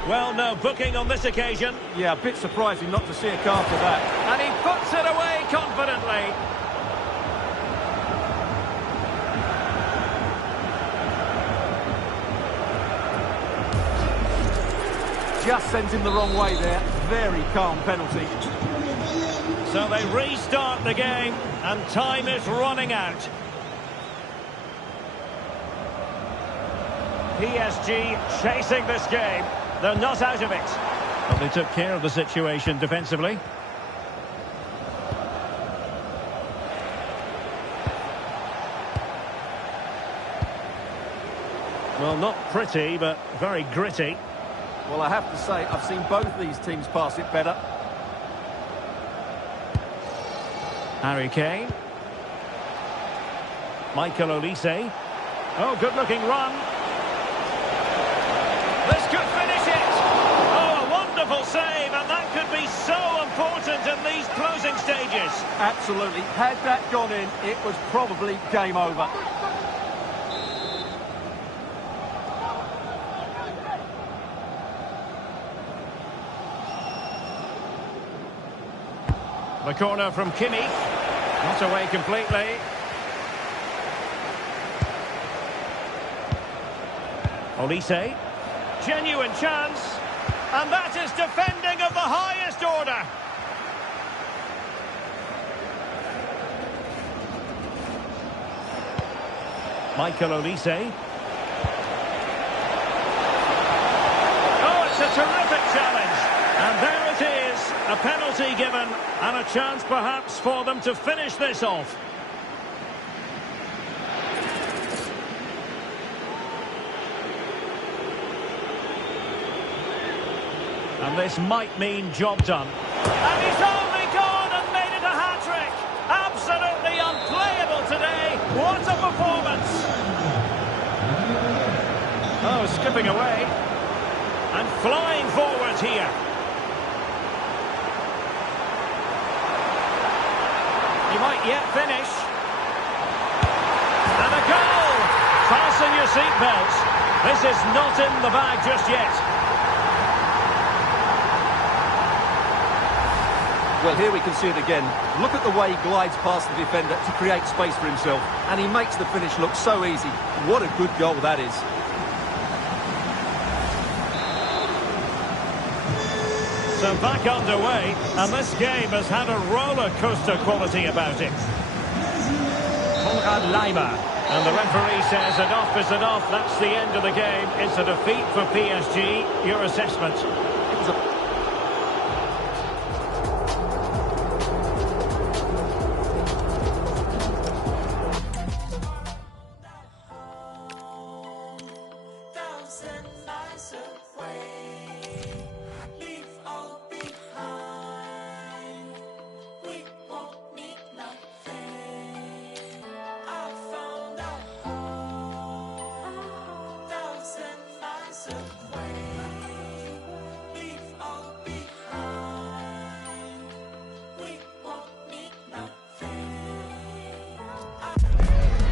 Well, no booking on this occasion. Yeah, a bit surprising not to see a card for that. And he puts it away confidently. just sends him the wrong way there. Very calm penalty. So they restart the game, and time is running out. PSG chasing this game. They're not out of it. Well, they took care of the situation defensively. Well, not pretty, but very gritty. Well, I have to say, I've seen both these teams pass it better. Harry Kane. Michael Olise. Oh, good-looking run. This could finish it. Oh, a wonderful save, and that could be so important in these closing stages. Absolutely. Had that gone in, it was probably game over. The corner from Kimmich. Not away completely. Olise. Genuine chance. And that is defending of the highest order. Michael Olise. Oh, it's a terrific challenge. And there it is. A penalty given, and a chance perhaps for them to finish this off. And this might mean job done. And he's only gone and made it a hat-trick. Absolutely unplayable today. What a performance. Oh, skipping away. And flying forward here. He might yet finish. And a goal! Fasten your seatbelts. This is not in the bag just yet. Well, here we can see it again. Look at the way he glides past the defender to create space for himself. And he makes the finish look so easy. What a good goal that is. So back underway, and this game has had a roller coaster quality about it. Konrad Laimer, and the referee says enough is enough. That's the end of the game. It's a defeat for PSG. Your assessment? It was a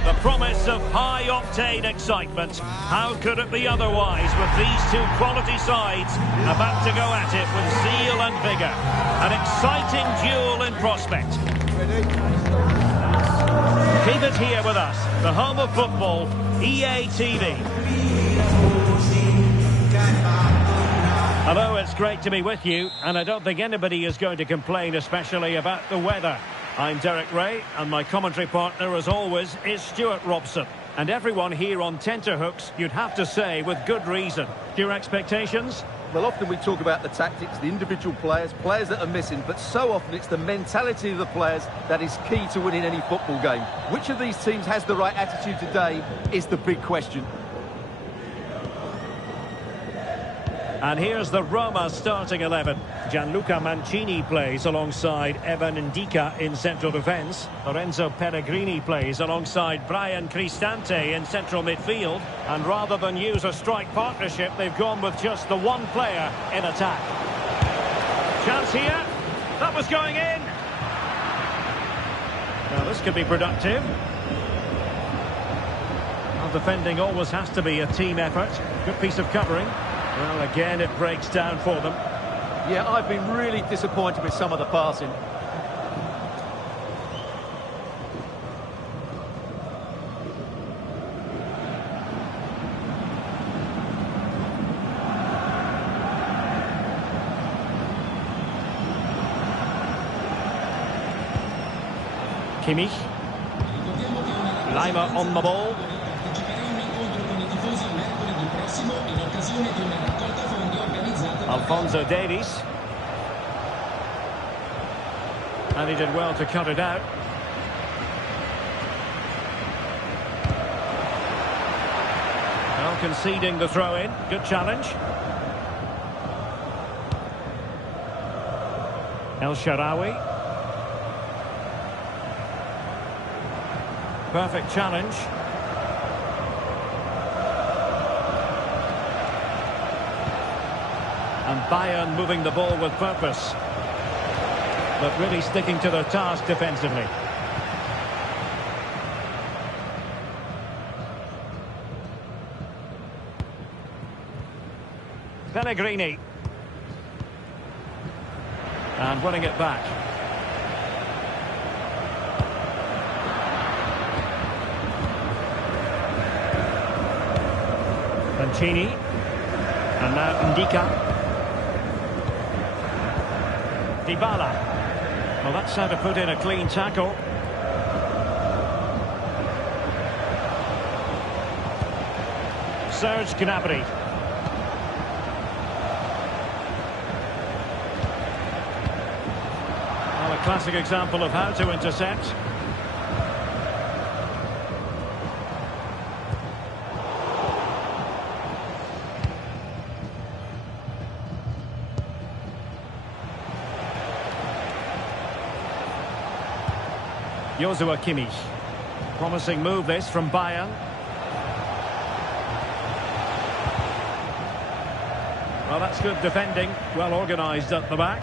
The promise of high-octane excitement. How could it be otherwise with these two quality sides about to go at it with zeal and vigour? An exciting duel in prospect. Keep it here with us, the home of football, EA TV. Hello, it's great to be with you, and I don't think anybody is going to complain, especially about the weather. I'm Derek Ray, and my commentary partner, as always, is Stuart Robson. And everyone here on tenterhooks, you'd have to say, with good reason. Your expectations? Well, often we talk about the tactics, the individual players that are missing, but so often it's the mentality of the players that is key to winning any football game. Which of these teams has the right attitude today is the big question. And here's the Roma starting 11. Gianluca Mancini plays alongside Evan Ndika in central defence. Lorenzo Pellegrini plays alongside Brian Cristante in central midfield. And rather than use a strike partnership, they've gone with just the one player in attack. Chance here. That was going in. Now this could be productive. Well, defending always has to be a team effort. Good piece of covering. Well, again, it breaks down for them. Yeah, I've been really disappointed with some of the passing. Kimmich. Lima on the ball. Alphonso Davies. And he did well to cut it out. Well, conceding the throw-in. Good challenge. El Shaarawy. Perfect challenge. And Bayern moving the ball with purpose, but really sticking to their task defensively. Pellegrini. And winning it back. Mancini. And now Ndika. Dybala. Well, that's how to put in a clean tackle. Serge Gnabry. Well, a classic example of how to intercept. Joshua Kimmich. Promising move this from Bayern. Well, that's good defending. Well organised at the back.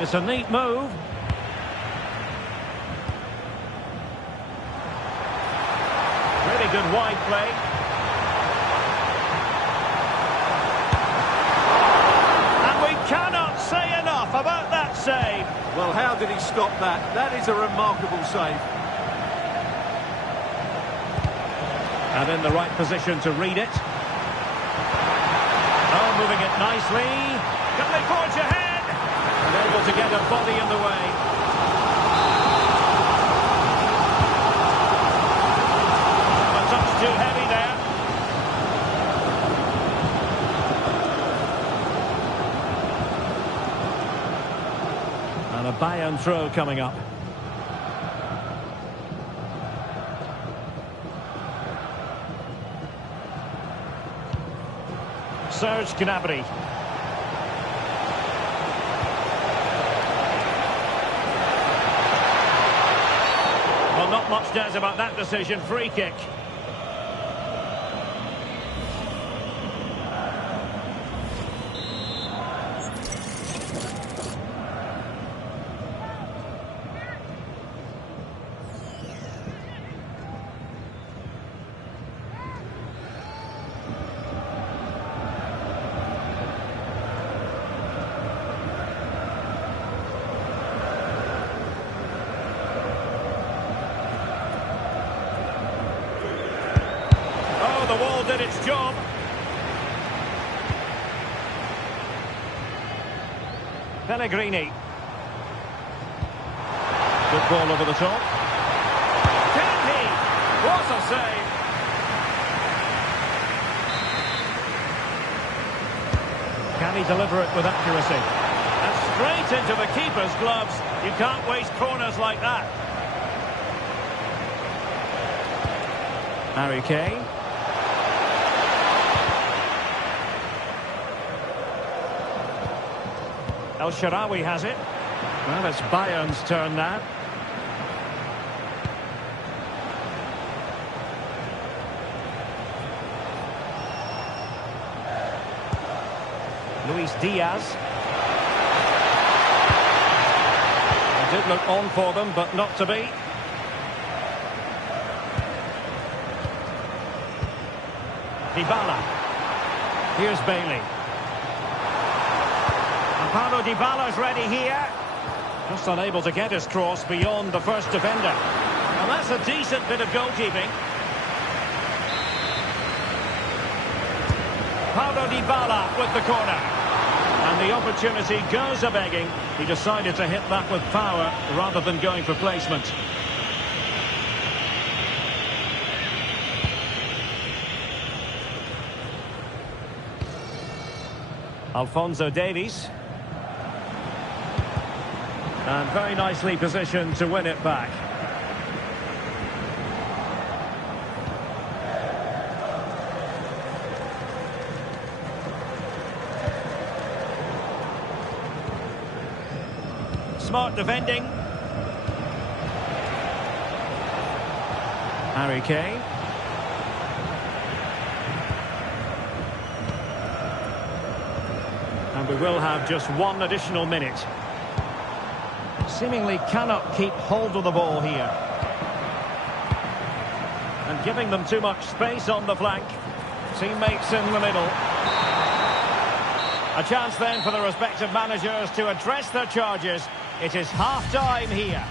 It's a neat move. Really good wide play. And we cannot say enough about that save. Well, how did he stop that? That is a remarkable save. And in the right position to read it. Oh, moving it nicely. Can they forge ahead? And able to get a body in the way. A touch too heavy there. And a Bayern throw coming up. Serge Gnabry. Well, not much doubt about that decision. Free kick. The wall did its job. Pellegrini. Good ball over the top. Can he? What a save! Can he deliver it with accuracy? And straight into the keeper's gloves. You can't waste corners like that. Harry Kane. El Shaarawy has it. Well, it's Bayern's turn now. Luis Diaz. It did look on for them, but not to be. Dybala. Here's Bailey. Paulo Dybala's ready here. Just unable to get his cross beyond the first defender. And that's a decent bit of goalkeeping. Paulo Dybala with the corner. And the opportunity goes a-begging. He decided to hit that with power rather than going for placement. Alphonso Davies. And very nicely positioned to win it back. Smart defending. Harry Kane. And we will have just one additional minute. Seemingly cannot keep hold of the ball here. And giving them too much space on the flank. Teammates in the middle. A chance then for the respective managers to address their charges. It is half-time here.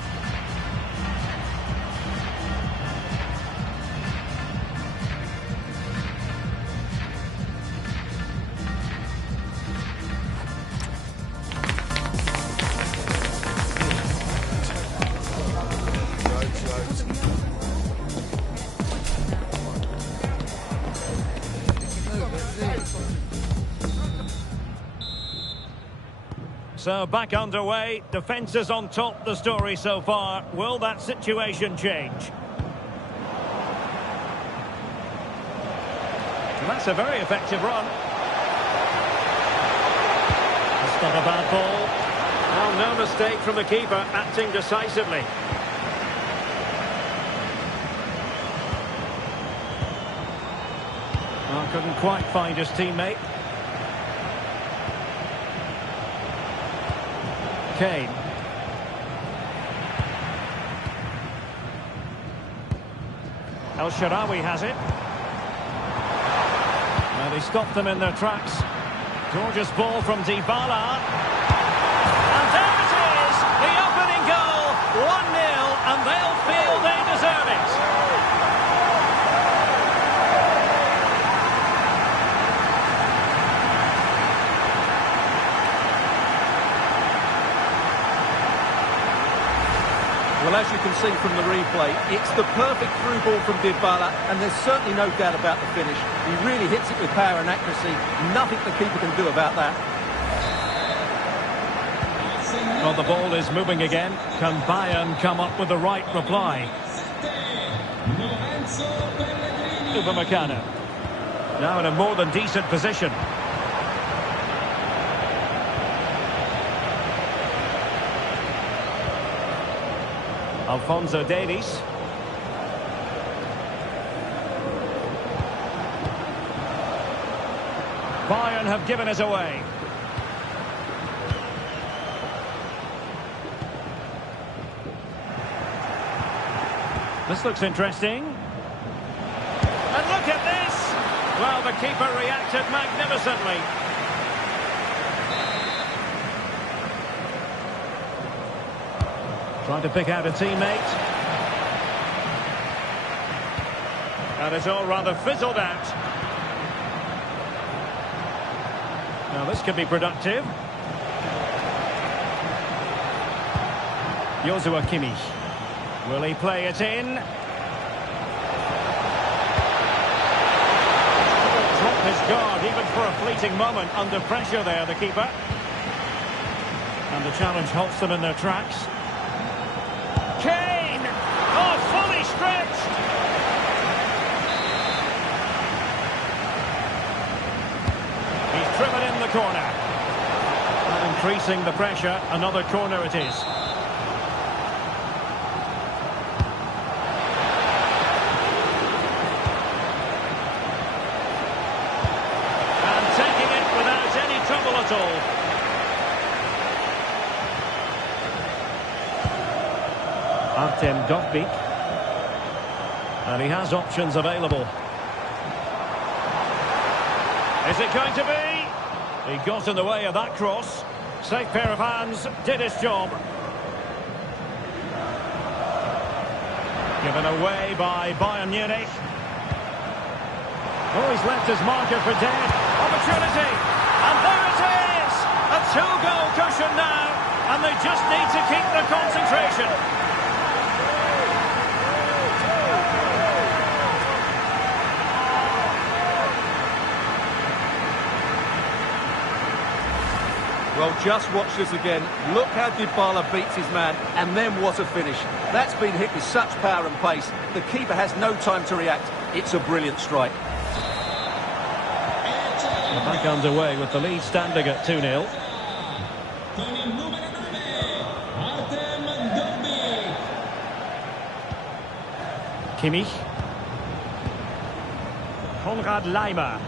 So back underway, defence is on top, the story so far. Will that situation change? And that's a very effective run. That's not a bad ball. Well, no mistake from the keeper, acting decisively. Well, couldn't quite find his teammate. Kane. El Shaarawy has it. And he stopped them in their tracks. Gorgeous ball from Dybala. And there it is! The opening goal! 1-0, and they'll feel they deserve it. Well, as you can see from the replay, it's the perfect through ball from Dybala, and there's certainly no doubt about the finish. He really hits it with power and accuracy. Nothing the keeper can do about that. Well, the ball is moving again. Can Bayern come up with the right reply? Upamecano. Now in a more than decent position. Alphonso Davies. Bayern have given us away. This looks interesting. And look at this! Well, the keeper reacted magnificently. Trying to pick out a teammate. And it's all rather fizzled out. Now this could be productive. Joshua Kimmich. Will he play it in? Drop his guard even for a fleeting moment under pressure there, the keeper. And the challenge halts them in their tracks. Kane! Oh, fully stretched! He's driven in the corner. And increasing the pressure, another corner it is. And taking it without any trouble at all. Artem Dovbyk. And he has options available. Is it going to be? He got in the way of that cross. Safe pair of hands, did his job. Given away by Bayern Munich. Oh, he's left his marker for dead. Opportunity! And there it is! A two-goal cushion now, and they just need to keep the concentration. Well, just watch this again. Look how Dybala beats his man, and then what a finish. That's been hit with such power and pace. The keeper has no time to react. It's a brilliant strike. Back underway with the lead standing at 2-0. Kimmich. Konrad Laimer.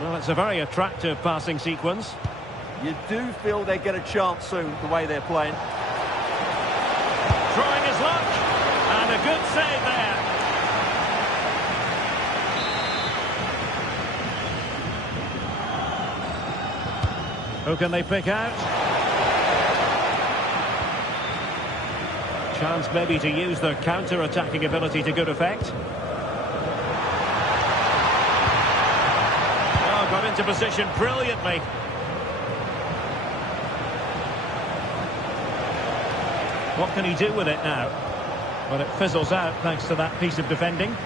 Well, it's a very attractive passing sequence. You do feel they get a chance soon, the way they're playing. Trying his luck. And a good save there. Who can they pick out? Chance maybe to use their counter-attacking ability to good effect. Oh, got into position brilliantly. What can he do with it now? Well, it fizzles out thanks to that piece of defending.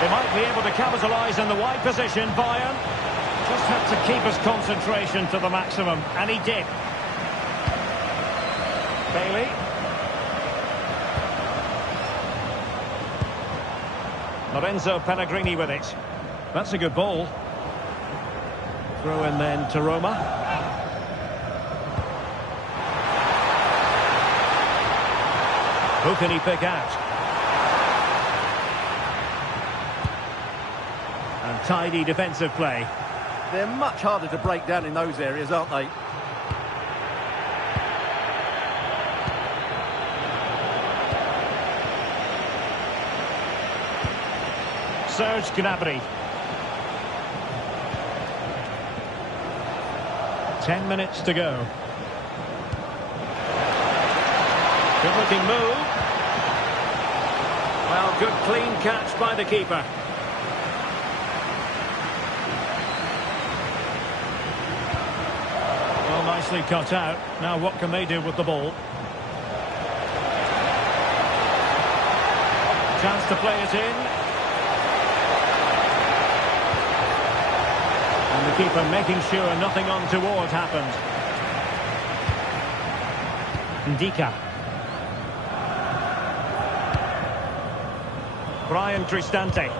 They might be able to capitalise in the wide position. Bayern just had to keep his concentration to the maximum, and he did. Bailey. Lorenzo Pellegrini with it. That's a good ball. Throw in then to Roma. Who can he pick out? And tidy defensive play. They're much harder to break down in those areas, aren't they? Serge Gnabry. 10 minutes to go. Good looking move. Well, good clean catch by the keeper. Well, nicely cut out. Now what can they do with the ball? Chance to play it in. And the keeper making sure nothing untoward happened. Ndika. Brian Cristante.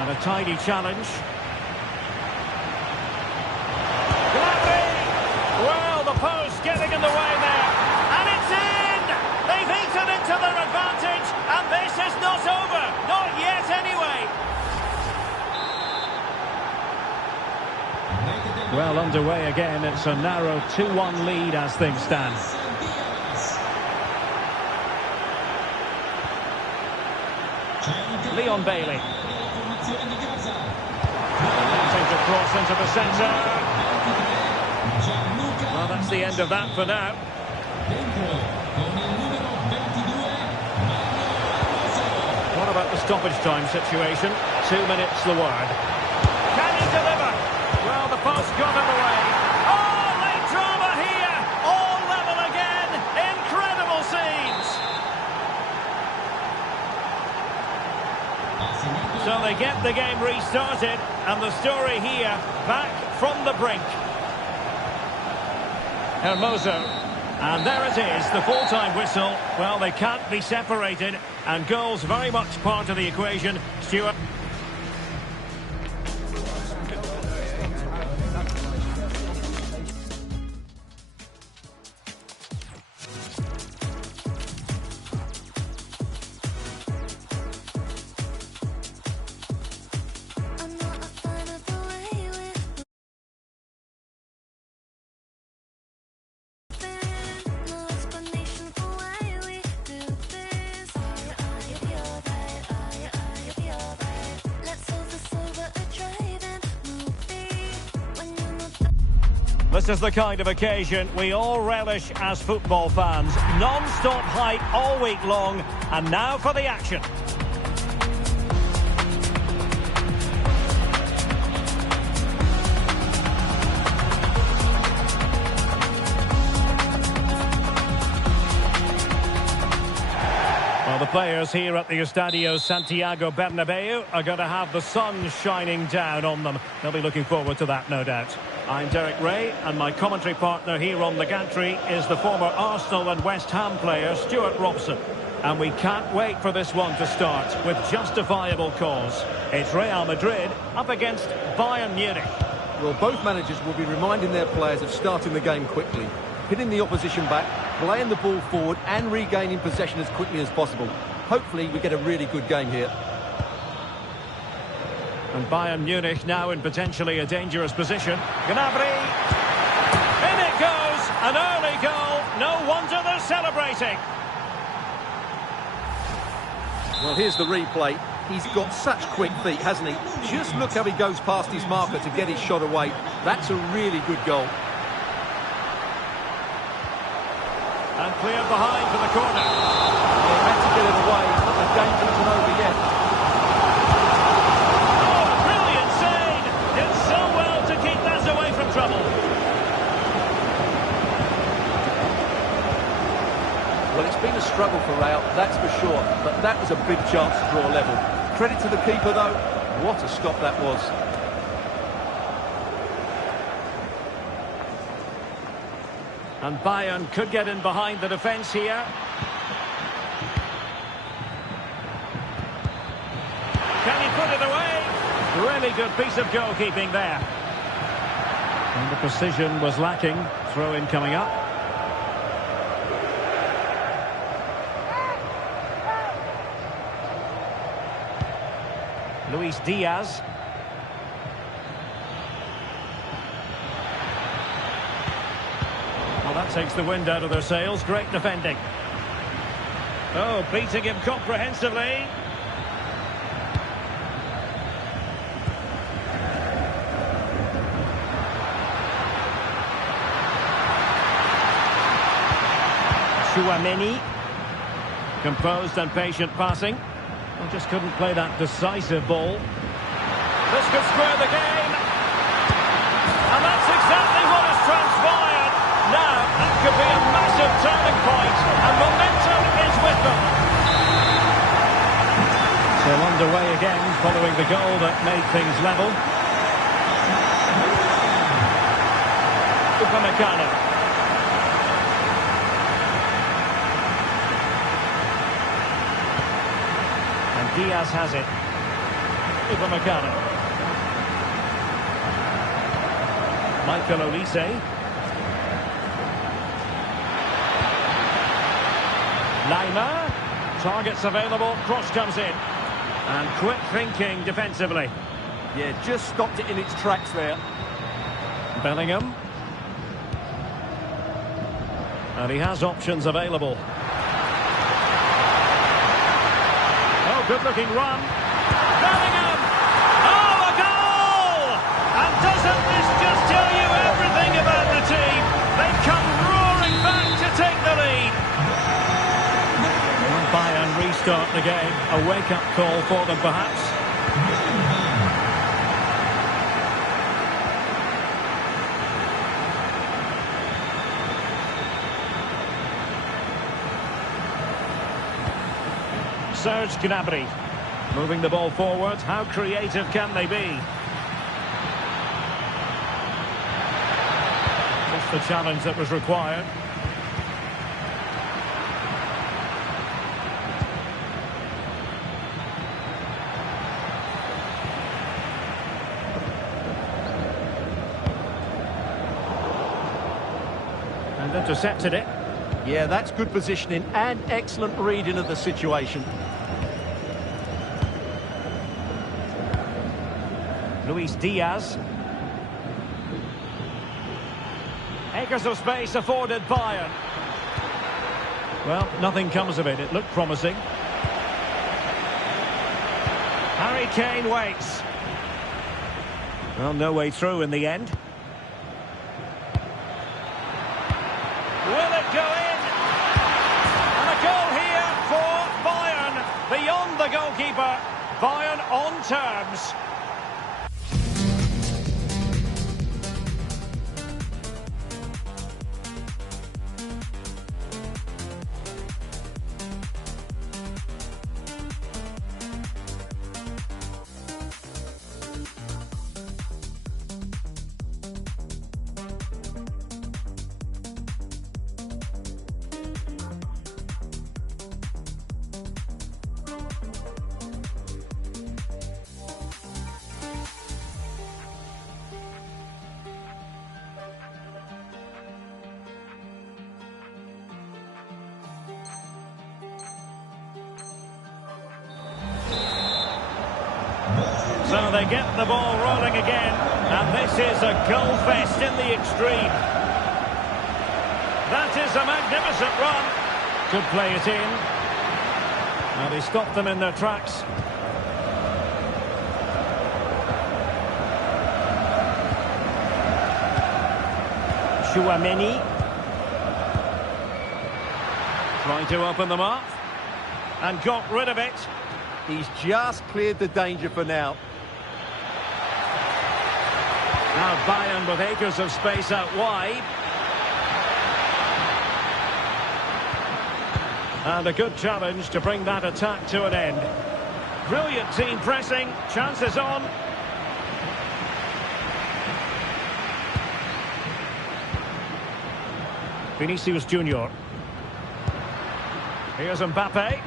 And a tidy challenge. Gnabry! Well, the post getting in the way there. And it's in! They've eaten into their advantage, and this is not over. Not yet, anyway. Well, underway again. It's a narrow 2-1 lead as things stand. Leon Bailey. Takes a cross into the centre. Well, that's the end of that for now. What about the stoppage time situation? 2 minutes the word. Can he deliver? Well, the post got him away. Oh, late drama here. All level again. Incredible scenes. So they get the game restarted, and the story here, back from the brink. Hermoso. And there it is, the full-time whistle. Well, they can't be separated, and goals very much part of the equation. Stuart. This is the kind of occasion we all relish as football fans. Non-stop hype all week long, and now for the action. Well, the players here at the Estadio Santiago Bernabeu are going to have the sun shining down on them. They'll be looking forward to that, no doubt. I'm Derek Ray, and my commentary partner here on the gantry is the former Arsenal and West Ham player, Stuart Robson. And we can't wait for this one to start with justifiable cause. It's Real Madrid up against Bayern Munich. Well, both managers will be reminding their players of starting the game quickly, hitting the opposition back, playing the ball forward and regaining possession as quickly as possible. Hopefully we get a really good game here. And Bayern Munich now in potentially a dangerous position. Gnabry! In it goes! An early goal! No wonder they're celebrating! Well, here's the replay. He's got such quick feet, hasn't he? Just look how he goes past his marker to get his shot away. That's a really good goal. And cleared behind for the corner. They had to get it away, but the game isn't over yet. Oh, brilliant save! Did so well to keep that away from trouble. Well, it's been a struggle for Real, that's for sure, but that was a big chance to draw level. Credit to the keeper, though. What a stop that was. And Bayern could get in behind the defence here. Can he put it away? Really good piece of goalkeeping there. And the precision was lacking. Throw-in coming up. Luis Diaz. Well, that takes the wind out of their sails. Great defending. Oh, beating him comprehensively. Chouameni. Composed and patient passing. Well, just couldn't play that decisive ball. This could square the game. And that's exactly what has transpired. Now, that could be a massive turning point, and momentum is with them. So underway again, following the goal that made things level. Upamecano. And Diaz has it. Upamecano. Michael Olise. Lima, targets available, cross comes in. And quick thinking defensively. Yeah, just stopped it in its tracks there. Bellingham. And he has options available. Oh, good-looking run. Bellingham! Oh, a goal! And doesn't this just tell you everything about the team? They've come roaring back to take the lead. Bayern restart the game. A wake-up call for them, perhaps. Serge Gnabry. Moving the ball forward. How creative can they be? Just the challenge that was required. And intercepted it. Yeah, that's good positioning and excellent reading of the situation. Luis Diaz. Acres of space afforded Bayern. Well, nothing comes of it. It looked promising. Harry Kane waits. Well, no way through in the end. Will it go in? And a goal here for Bayern. Beyond the goalkeeper. Bayern on terms. So they get the ball rolling again, and this is a goal fest in the extreme. That is a magnificent run. Could play it in. Now they stopped them in their tracks. Chouameni. Trying to open them up. And got rid of it. He's just cleared the danger for now. Now Bayern with acres of space out wide. And a good challenge to bring that attack to an end. Brilliant team pressing. Chances on. Vinicius Junior. Here's Mbappe.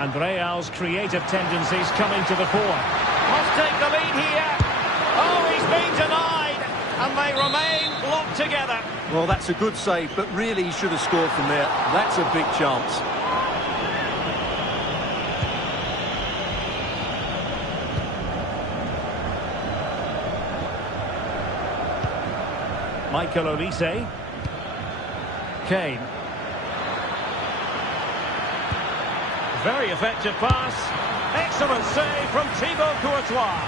And Real's creative tendencies coming to the fore. Must take the lead here. Oh, he's been denied. And they remain locked together. Well, that's a good save, but really he should have scored from there. That's a big chance. Michael Olise. Kane. Very effective pass. Excellent save from Thibaut Courtois.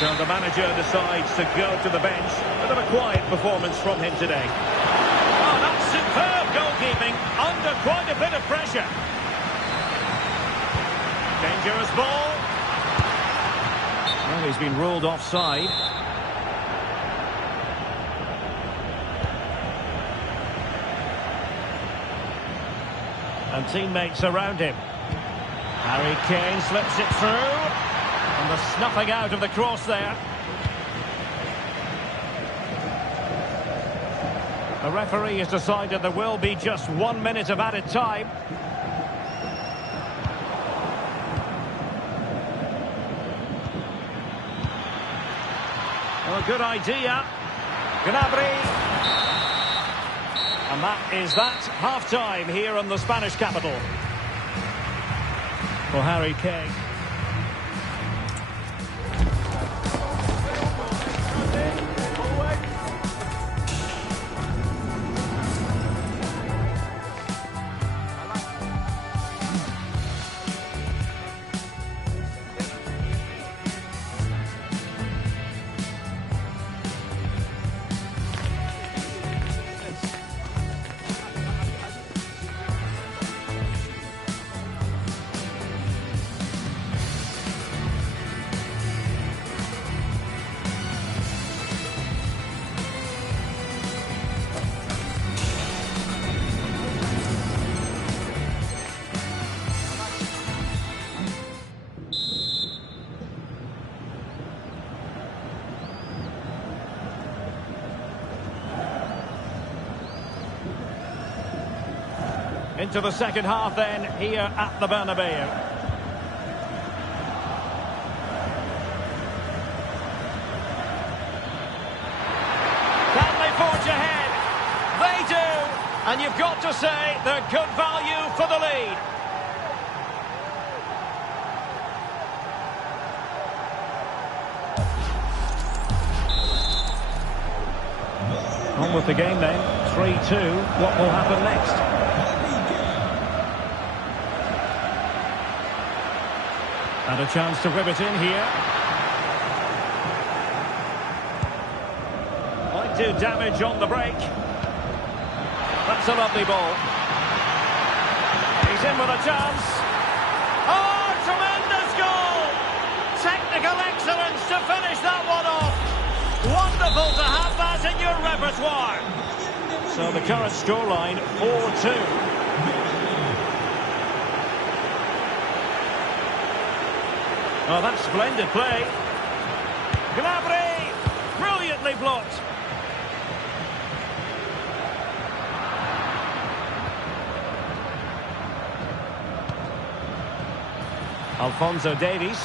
So the manager decides to go to the bench. Bit of a quiet performance from him today. Oh, that's superb goalkeeping under quite a bit of pressure. Dangerous ball. Well, he's been ruled offside. And teammates around him. Harry Kane slips it through. And the snuffing out of the cross there. The referee has decided there will be just 1 minute of added time. Well, a good idea. Gnabry. And that is half-time here in the Spanish capital. For Harry Kane. Into the second half then, here at the Bernabeu. Can they forge ahead? They do! And you've got to say they're good value for the lead. On with the game then, 3-2. What will happen next? And a chance to whip it in here. Might do damage on the break. That's a lovely ball. He's in with a chance. Oh, tremendous goal! Technical excellence to finish that one off. Wonderful to have that in your repertoire. So the current scoreline, 4-2. Oh, that's splendid play. Gnabry! Brilliantly blocked. Alphonso Davies.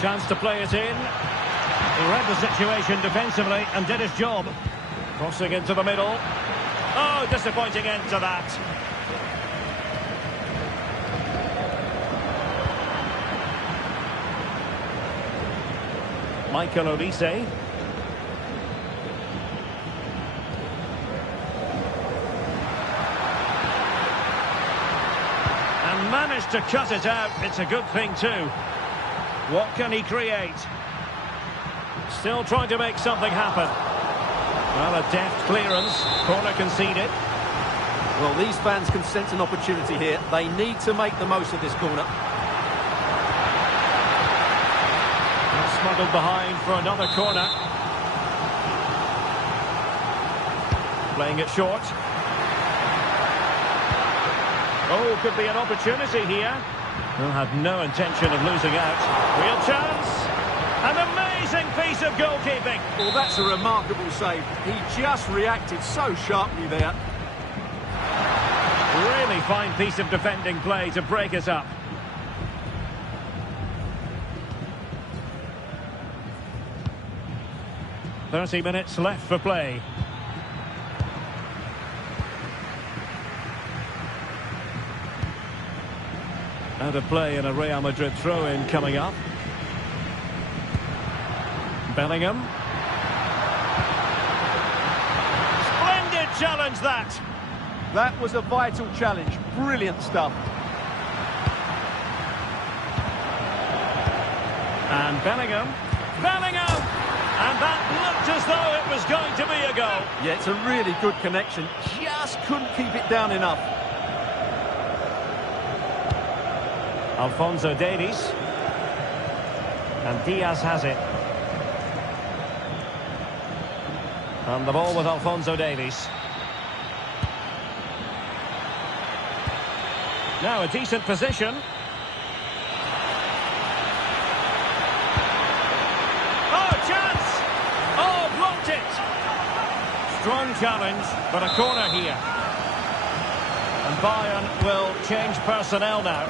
Chance to play it in. He read the situation defensively and did his job. Crossing into the middle. Oh, disappointing end to that. Michael Olise. And managed to cut it out. It's a good thing too. What can he create? Still trying to make something happen. Well, a deft clearance. Corner conceded. Well, these fans can sense an opportunity here. They need to make the most of this corner. Smuggled behind for another corner. Playing it short. Oh, could be an opportunity here. Well, had no intention of losing out. Real chance. An amazing piece of goalkeeping. Well, that's a remarkable save. He just reacted so sharply there. Really fine piece of defending play to break us up. "30 minutes left for play. Out of play and a Real Madrid throw-in coming up. Bellingham. Splendid challenge that. That was a vital challenge. Brilliant stuff. And Bellingham. Bellingham! And that looked as though it was going to be a goal. Yeah, it's a really good connection. Just couldn't keep it down enough. Alphonso Davies. And Diaz has it. And the ball with Alphonso Davies. Now a decent position. Oh, chance! Oh, blocked it! Strong challenge, but a corner here. And Bayern will change personnel now.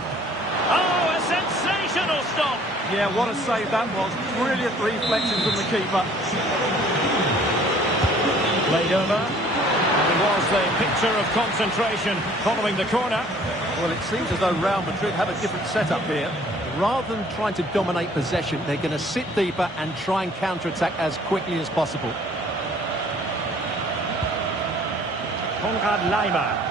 Oh, a sensational stop! Yeah, what a save that was. Brilliant reflection from the keeper. Laid over. And it was the picture of concentration following the corner. Well, it seems as though Real Madrid have a different setup here. Rather than trying to dominate possession, they're going to sit deeper and try and counter-attack as quickly as possible. Konrad Laimer.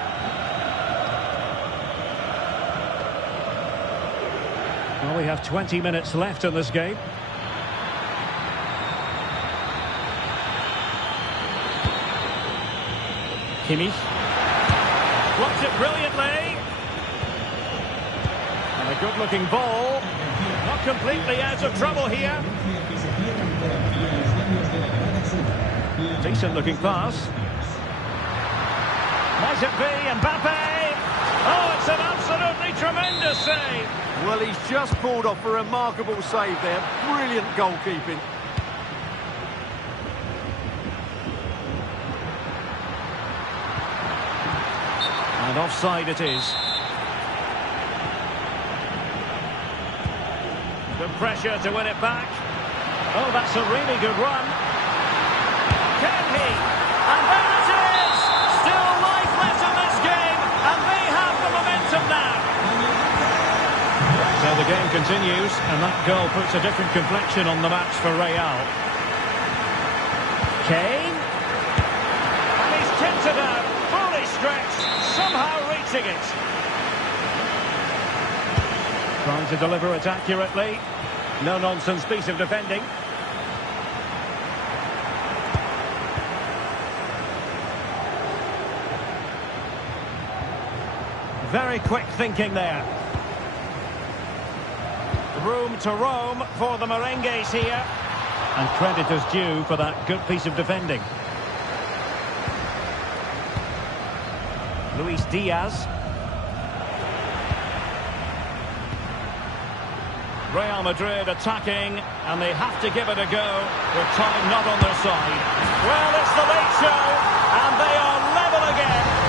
Well, we have 20 minutes left in this game. Kimmich. Blocked it brilliantly. And a good-looking ball. Not completely out of trouble here. Decent-looking pass. Might it be Mbappe? Oh, it's an absolutely tremendous save. Well, he's just pulled off a remarkable save there. Brilliant goalkeeping. And offside it is. Good pressure to win it back. Oh, that's a really good run. Can he? And there it is! Still life left in this game, and they have the momentum now. So the game continues, and that goal puts a different complexion on the match for Real. Kane. And he's tipped it out, fully stretched, somehow reaching it. Trying to deliver it accurately. No-nonsense piece of defending. Very quick thinking there. Room to roam for the merengues here. And credit is due for that good piece of defending. Luis Diaz. Real Madrid attacking, and they have to give it a go with time not on their side. Well, it's the late show, and they are level again.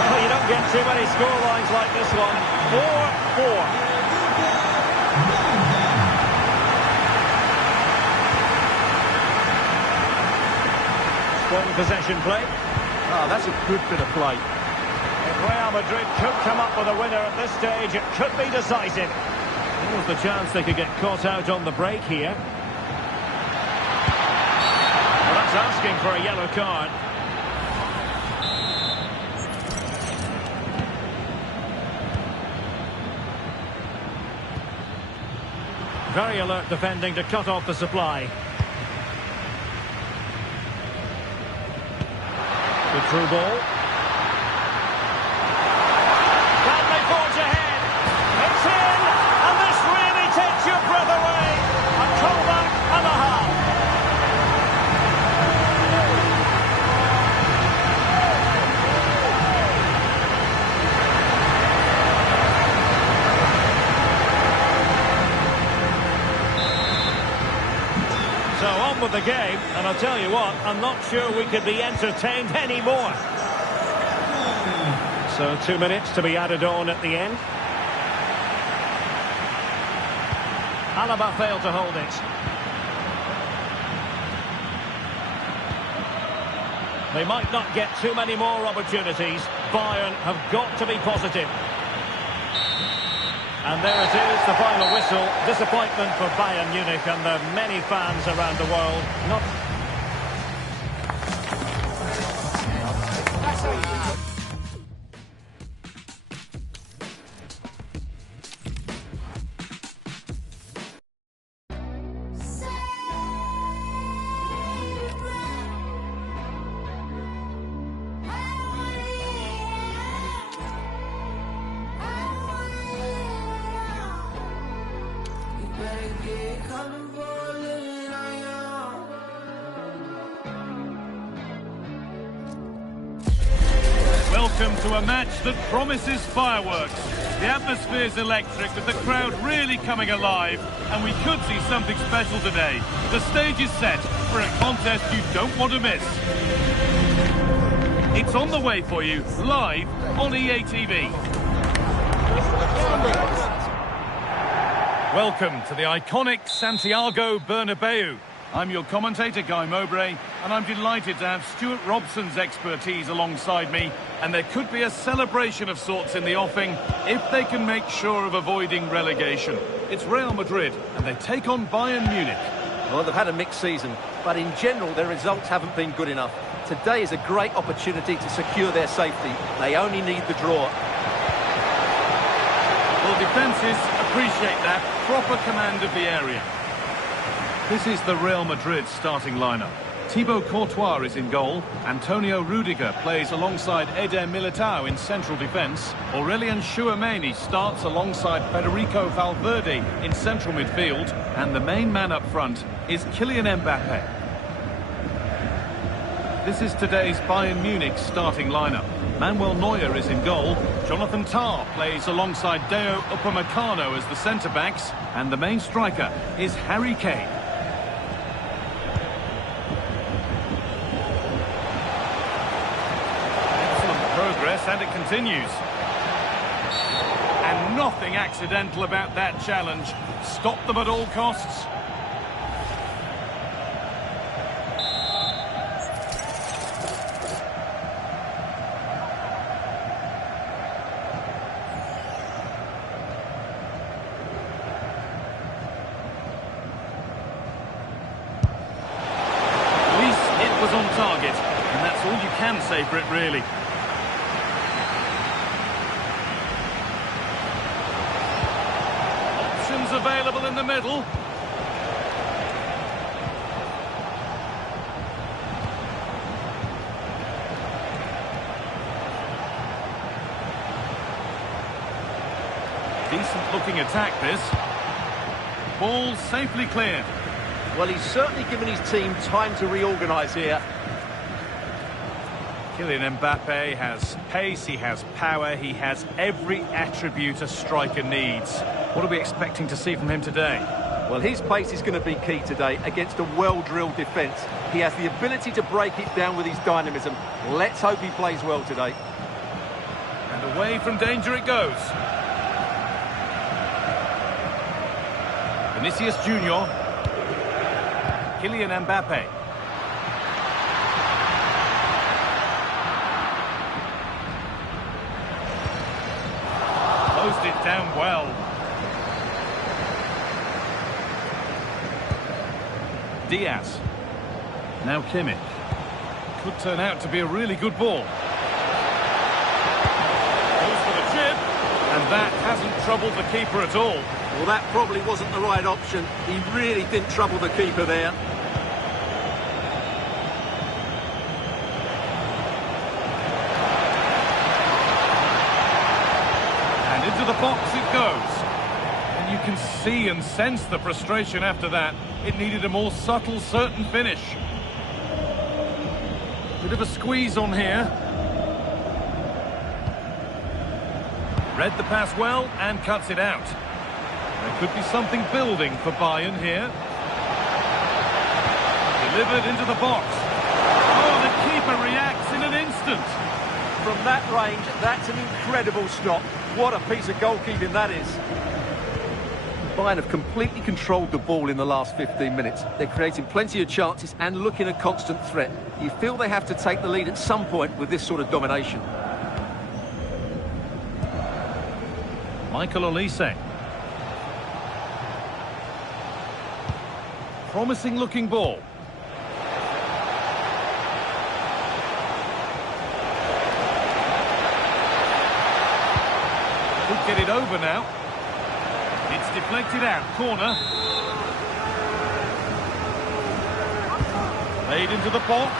Well, you don't get too many scorelines like this one. 4-4. Strong possession play. Oh, that's a good bit of play. If Real Madrid could come up with a winner at this stage, it could be decisive. There was the chance they could get caught out on the break here. Well, that's asking for a yellow card. Very alert defending to cut off the supply. The through ball. Can they forge ahead? It's in! And this really takes your breath away. A comeback and a half. So on with the game, and I'll tell you what, I'm not sure we could be entertained anymore. So 2 minutes to be added on at the end. Alaba failed to hold it. They might not get too many more opportunities. Bayern have got to be positive. And there it is, the final whistle. Disappointment for Bayern Munich and their many fans around the world. Not... Welcome to a match that promises fireworks. The atmosphere is electric, with the crowd really coming alive, and we could see something special today. The stage is set for a contest you don't want to miss. It's on the way for you, live on EA TV. Welcome to the iconic Santiago Bernabeu. I'm your commentator, Guy Mowbray, and I'm delighted to have Stuart Robson's expertise alongside me, and there could be a celebration of sorts in the offing if they can make sure of avoiding relegation. It's Real Madrid, and they take on Bayern Munich. Well, they've had a mixed season, but in general, their results haven't been good enough. Today is a great opportunity to secure their safety. They only need the draw. Well, defences appreciate that proper command of the area. This is the Real Madrid starting lineup. Thibaut Courtois is in goal. Antonio Rudiger plays alongside Eder Militao in central defence. Aurelien Tchouameni starts alongside Federico Valverde in central midfield. And the main man up front is Kylian Mbappe. This is today's Bayern Munich starting lineup. Manuel Neuer is in goal. Jonathan Tah plays alongside Deo Upamecano as the centre-backs. And the main striker is Harry Kane. Progress, and it continues. And nothing accidental about that challenge. Stop them at all costs. At least it was on target, and that's all you can say for it, really. Available in the middle. looking attack, this. Ball safely cleared. Well, he's certainly given his team time to reorganise here. Kylian Mbappe has pace, he has power, he has every attribute a striker needs. What are we expecting to see from him today? Well, his pace is going to be key today against a well-drilled defence. He has the ability to break it down with his dynamism. Let's hope he plays well today. And away from danger it goes. Vinicius Junior. Kylian Mbappe. Closed it down well. Diaz. Now Kimmich. Could turn out to be a really good ball. Goes for the chip. And that hasn't troubled the keeper at all. Well, that probably wasn't the right option. He really didn't trouble the keeper there. And into the box it goes. And you can see and sense the frustration after that. It needed a more subtle, certain finish. Bit of a squeeze on here. Read the pass well and cuts it out. There could be something building for Bayern here. Delivered into the box. Oh, the keeper reacts in an instant. From that range, that's an incredible stop. What a piece of goalkeeping that is. Bayern have completely controlled the ball in the last 15 minutes. They're creating plenty of chances and looking a constant threat. You feel they have to take the lead at some point with this sort of domination. Michael Olise. Promising looking ball. Could get it over now. It's deflected out, corner. Played into the box.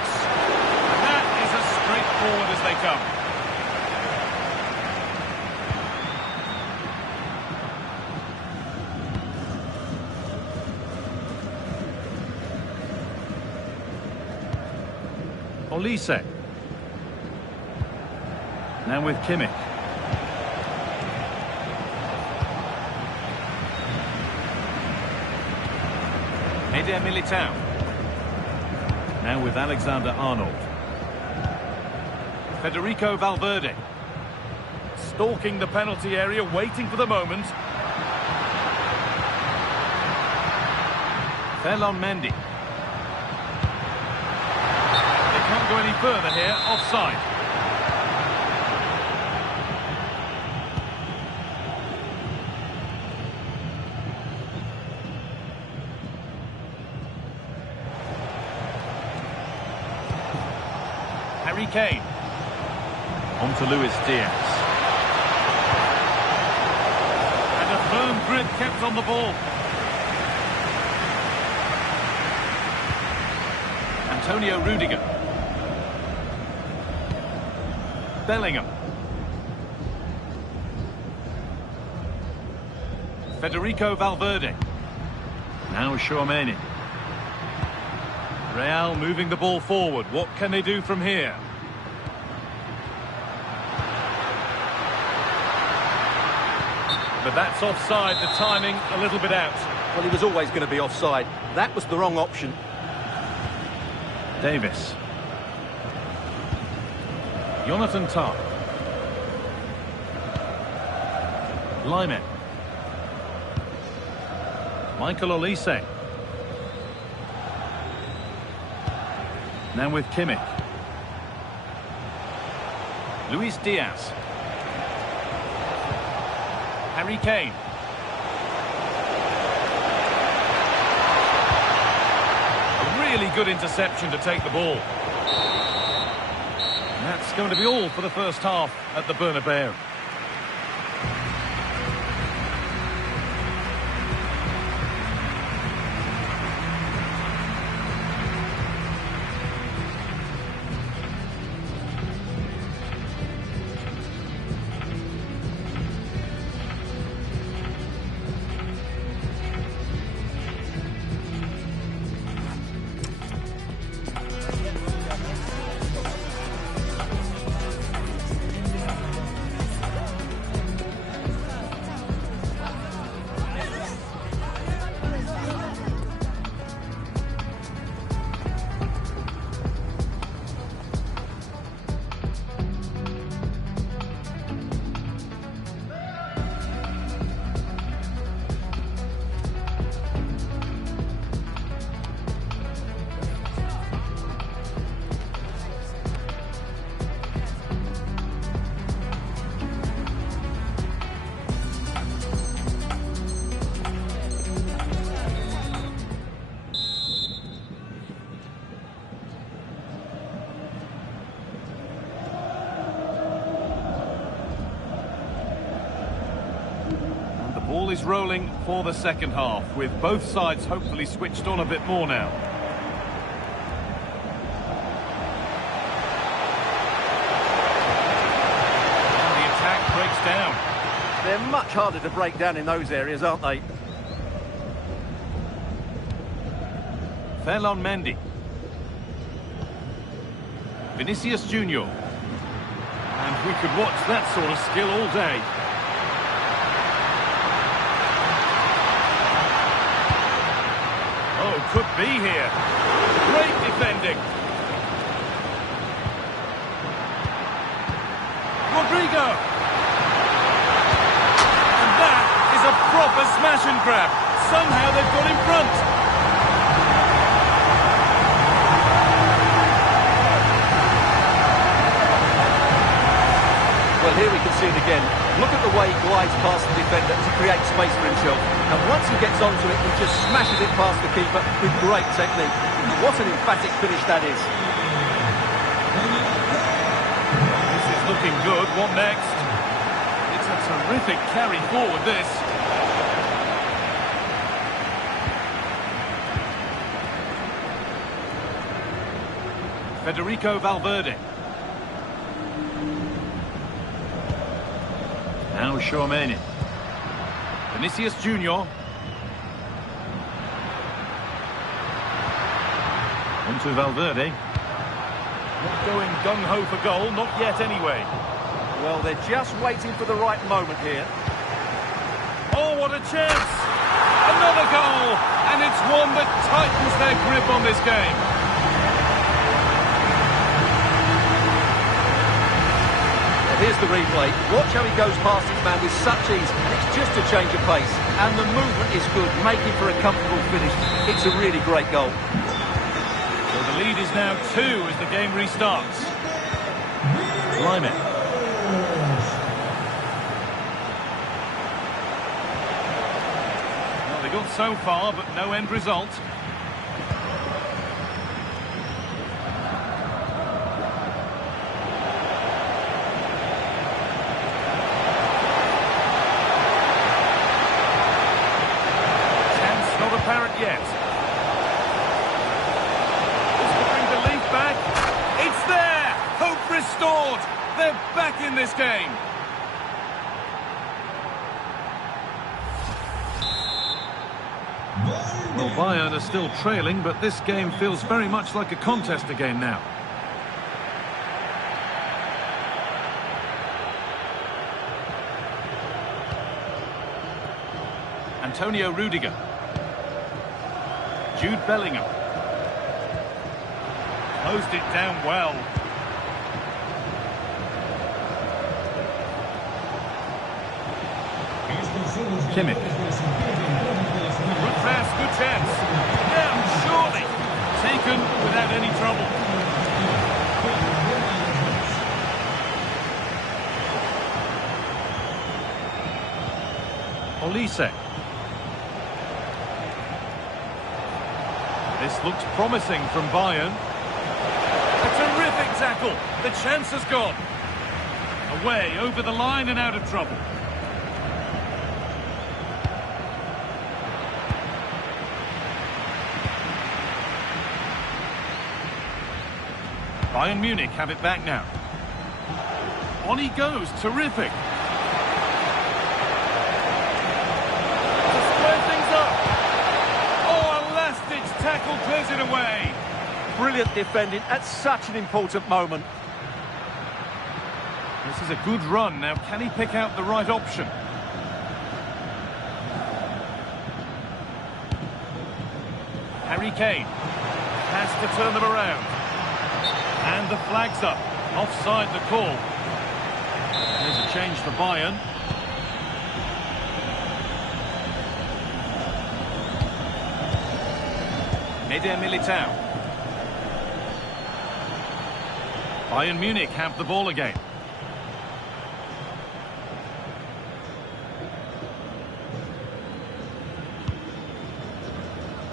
And that is as straightforward as they come. Olise. Now with Kimmich. Eder Militao. Now with Alexander-Arnold. Federico Valverde. Stalking the penalty area, waiting for the moment. Ferland Mendy. They can't go any further here, offside. Harry Kane. On to Luis Diaz. And a firm grip kept on the ball. Antonio Rudiger. Bellingham. Federico Valverde. Now Tchouaméni. Real moving the ball forward. What can they do from here? But that's offside. The timing a little bit out. Well, he was always going to be offside. That was the wrong option. Davis. Jonathan Tah. Lyman. Michael Olise. Now with Kimmich. Luis Diaz. Harry Kane. A really good interception to take the ball. And that's going to be all for the first half at the Bernabeu. is rolling for the second half, with both sides hopefully switched on a bit more now. And the attack breaks down. They're much harder to break down in those areas, aren't they? Ferland Mendy. Vinicius Junior. And we could watch that sort of skill all day. Oh, could be here. Great defending. Rodrigo. And that is a proper smash and grab. Somehow they've got in front. Well, here we can see it again. Look at the way he glides past the defender to create space for himself. And once he gets onto it, he just smashes it past the keeper with great technique. What an emphatic finish that is. This is looking good. What next? It's a terrific carry forward, this. Federico Valverde. Now Tchouaméni. Vinicius Junior. On to Valverde. Not going gung-ho for goal, not yet anyway. Well, they're just waiting for the right moment here. Oh, what a chance! Another goal! And it's one that tightens their grip on this game. Here's the replay. Watch how he goes past his man with such ease, and it's just a change of pace. And the movement is good, making for a comfortable finish. It's a really great goal. So the lead is now 2 as the game restarts. Lime. Well, they got so far, but no end result. Apparent yet. This could bring belief back. It's there! Hope restored! They're back in this game. Well, Bayern are still trailing, but this game feels very much like a contest again now. Antonio Rudiger. Jude Bellingham. Closed it down well. Kimmich. Good pass, good chance. Now, surely. Taken without any trouble. Olise. This looks promising from Bayern. A terrific tackle. The chance has gone. Away, over the line and out of trouble. Bayern Munich have it back now. On he goes. Terrific. Tackle clears it away. Brilliant defending at such an important moment. This is a good run. Now, can he pick out the right option? Harry Kane has to turn them around. And the flag's up. Offside the call. There's a change for Bayern. Eder Militao. Bayern Munich have the ball again.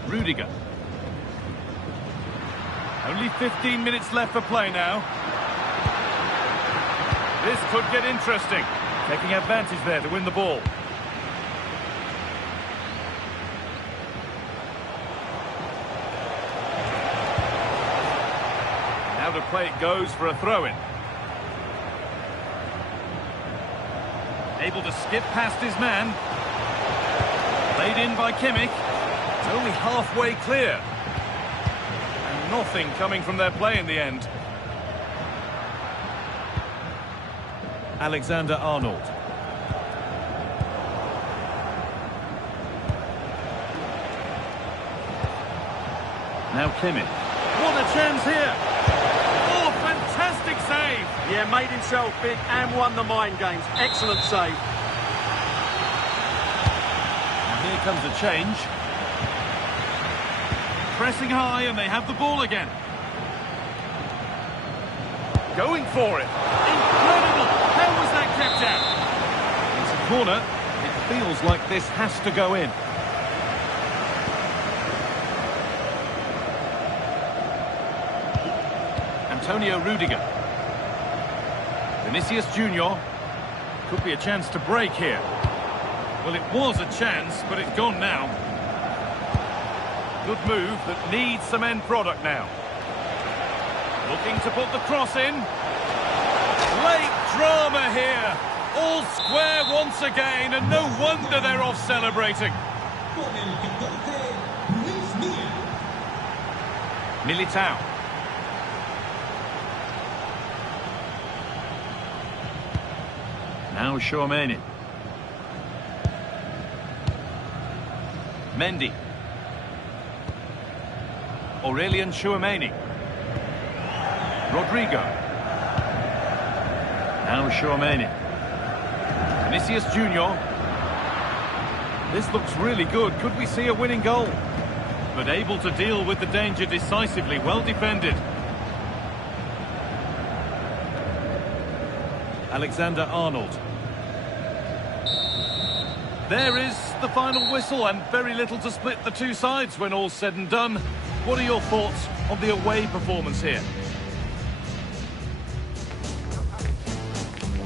Rudiger. Only 15 minutes left for play now. This could get interesting. Taking advantage there to win the ball. play it goes for a throw-in. Able to skip past his man. Laid in by Kimmich. It's only halfway clear. And nothing coming from their play in the end. Alexander-Arnold. Now Kimmich. What a chance here! Oh, fantastic save! Yeah, made himself big and won the mind games. Excellent save. And here comes a change. Pressing high and they have the ball again. Going for it. Incredible! How was that kept out? It's a corner. It feels like this has to go in. Antonio Rudiger. Vinicius Junior. Could be a chance to break here. Well, it was a chance, but it's gone now. Good move that needs some end product now. Looking to put the cross in. Late drama here. All square once again, and no wonder they're off celebrating. Militao. Now Tchouaméni. Mendy. Aurélien Tchouaméni. Rodrigo. Now Tchouaméni. Vinicius Junior. This looks really good. Could we see a winning goal? But able to deal with the danger decisively. Well defended. Alexander-Arnold. There is the final whistle, and very little to split the two sides when all's said and done. What are your thoughts on the away performance here?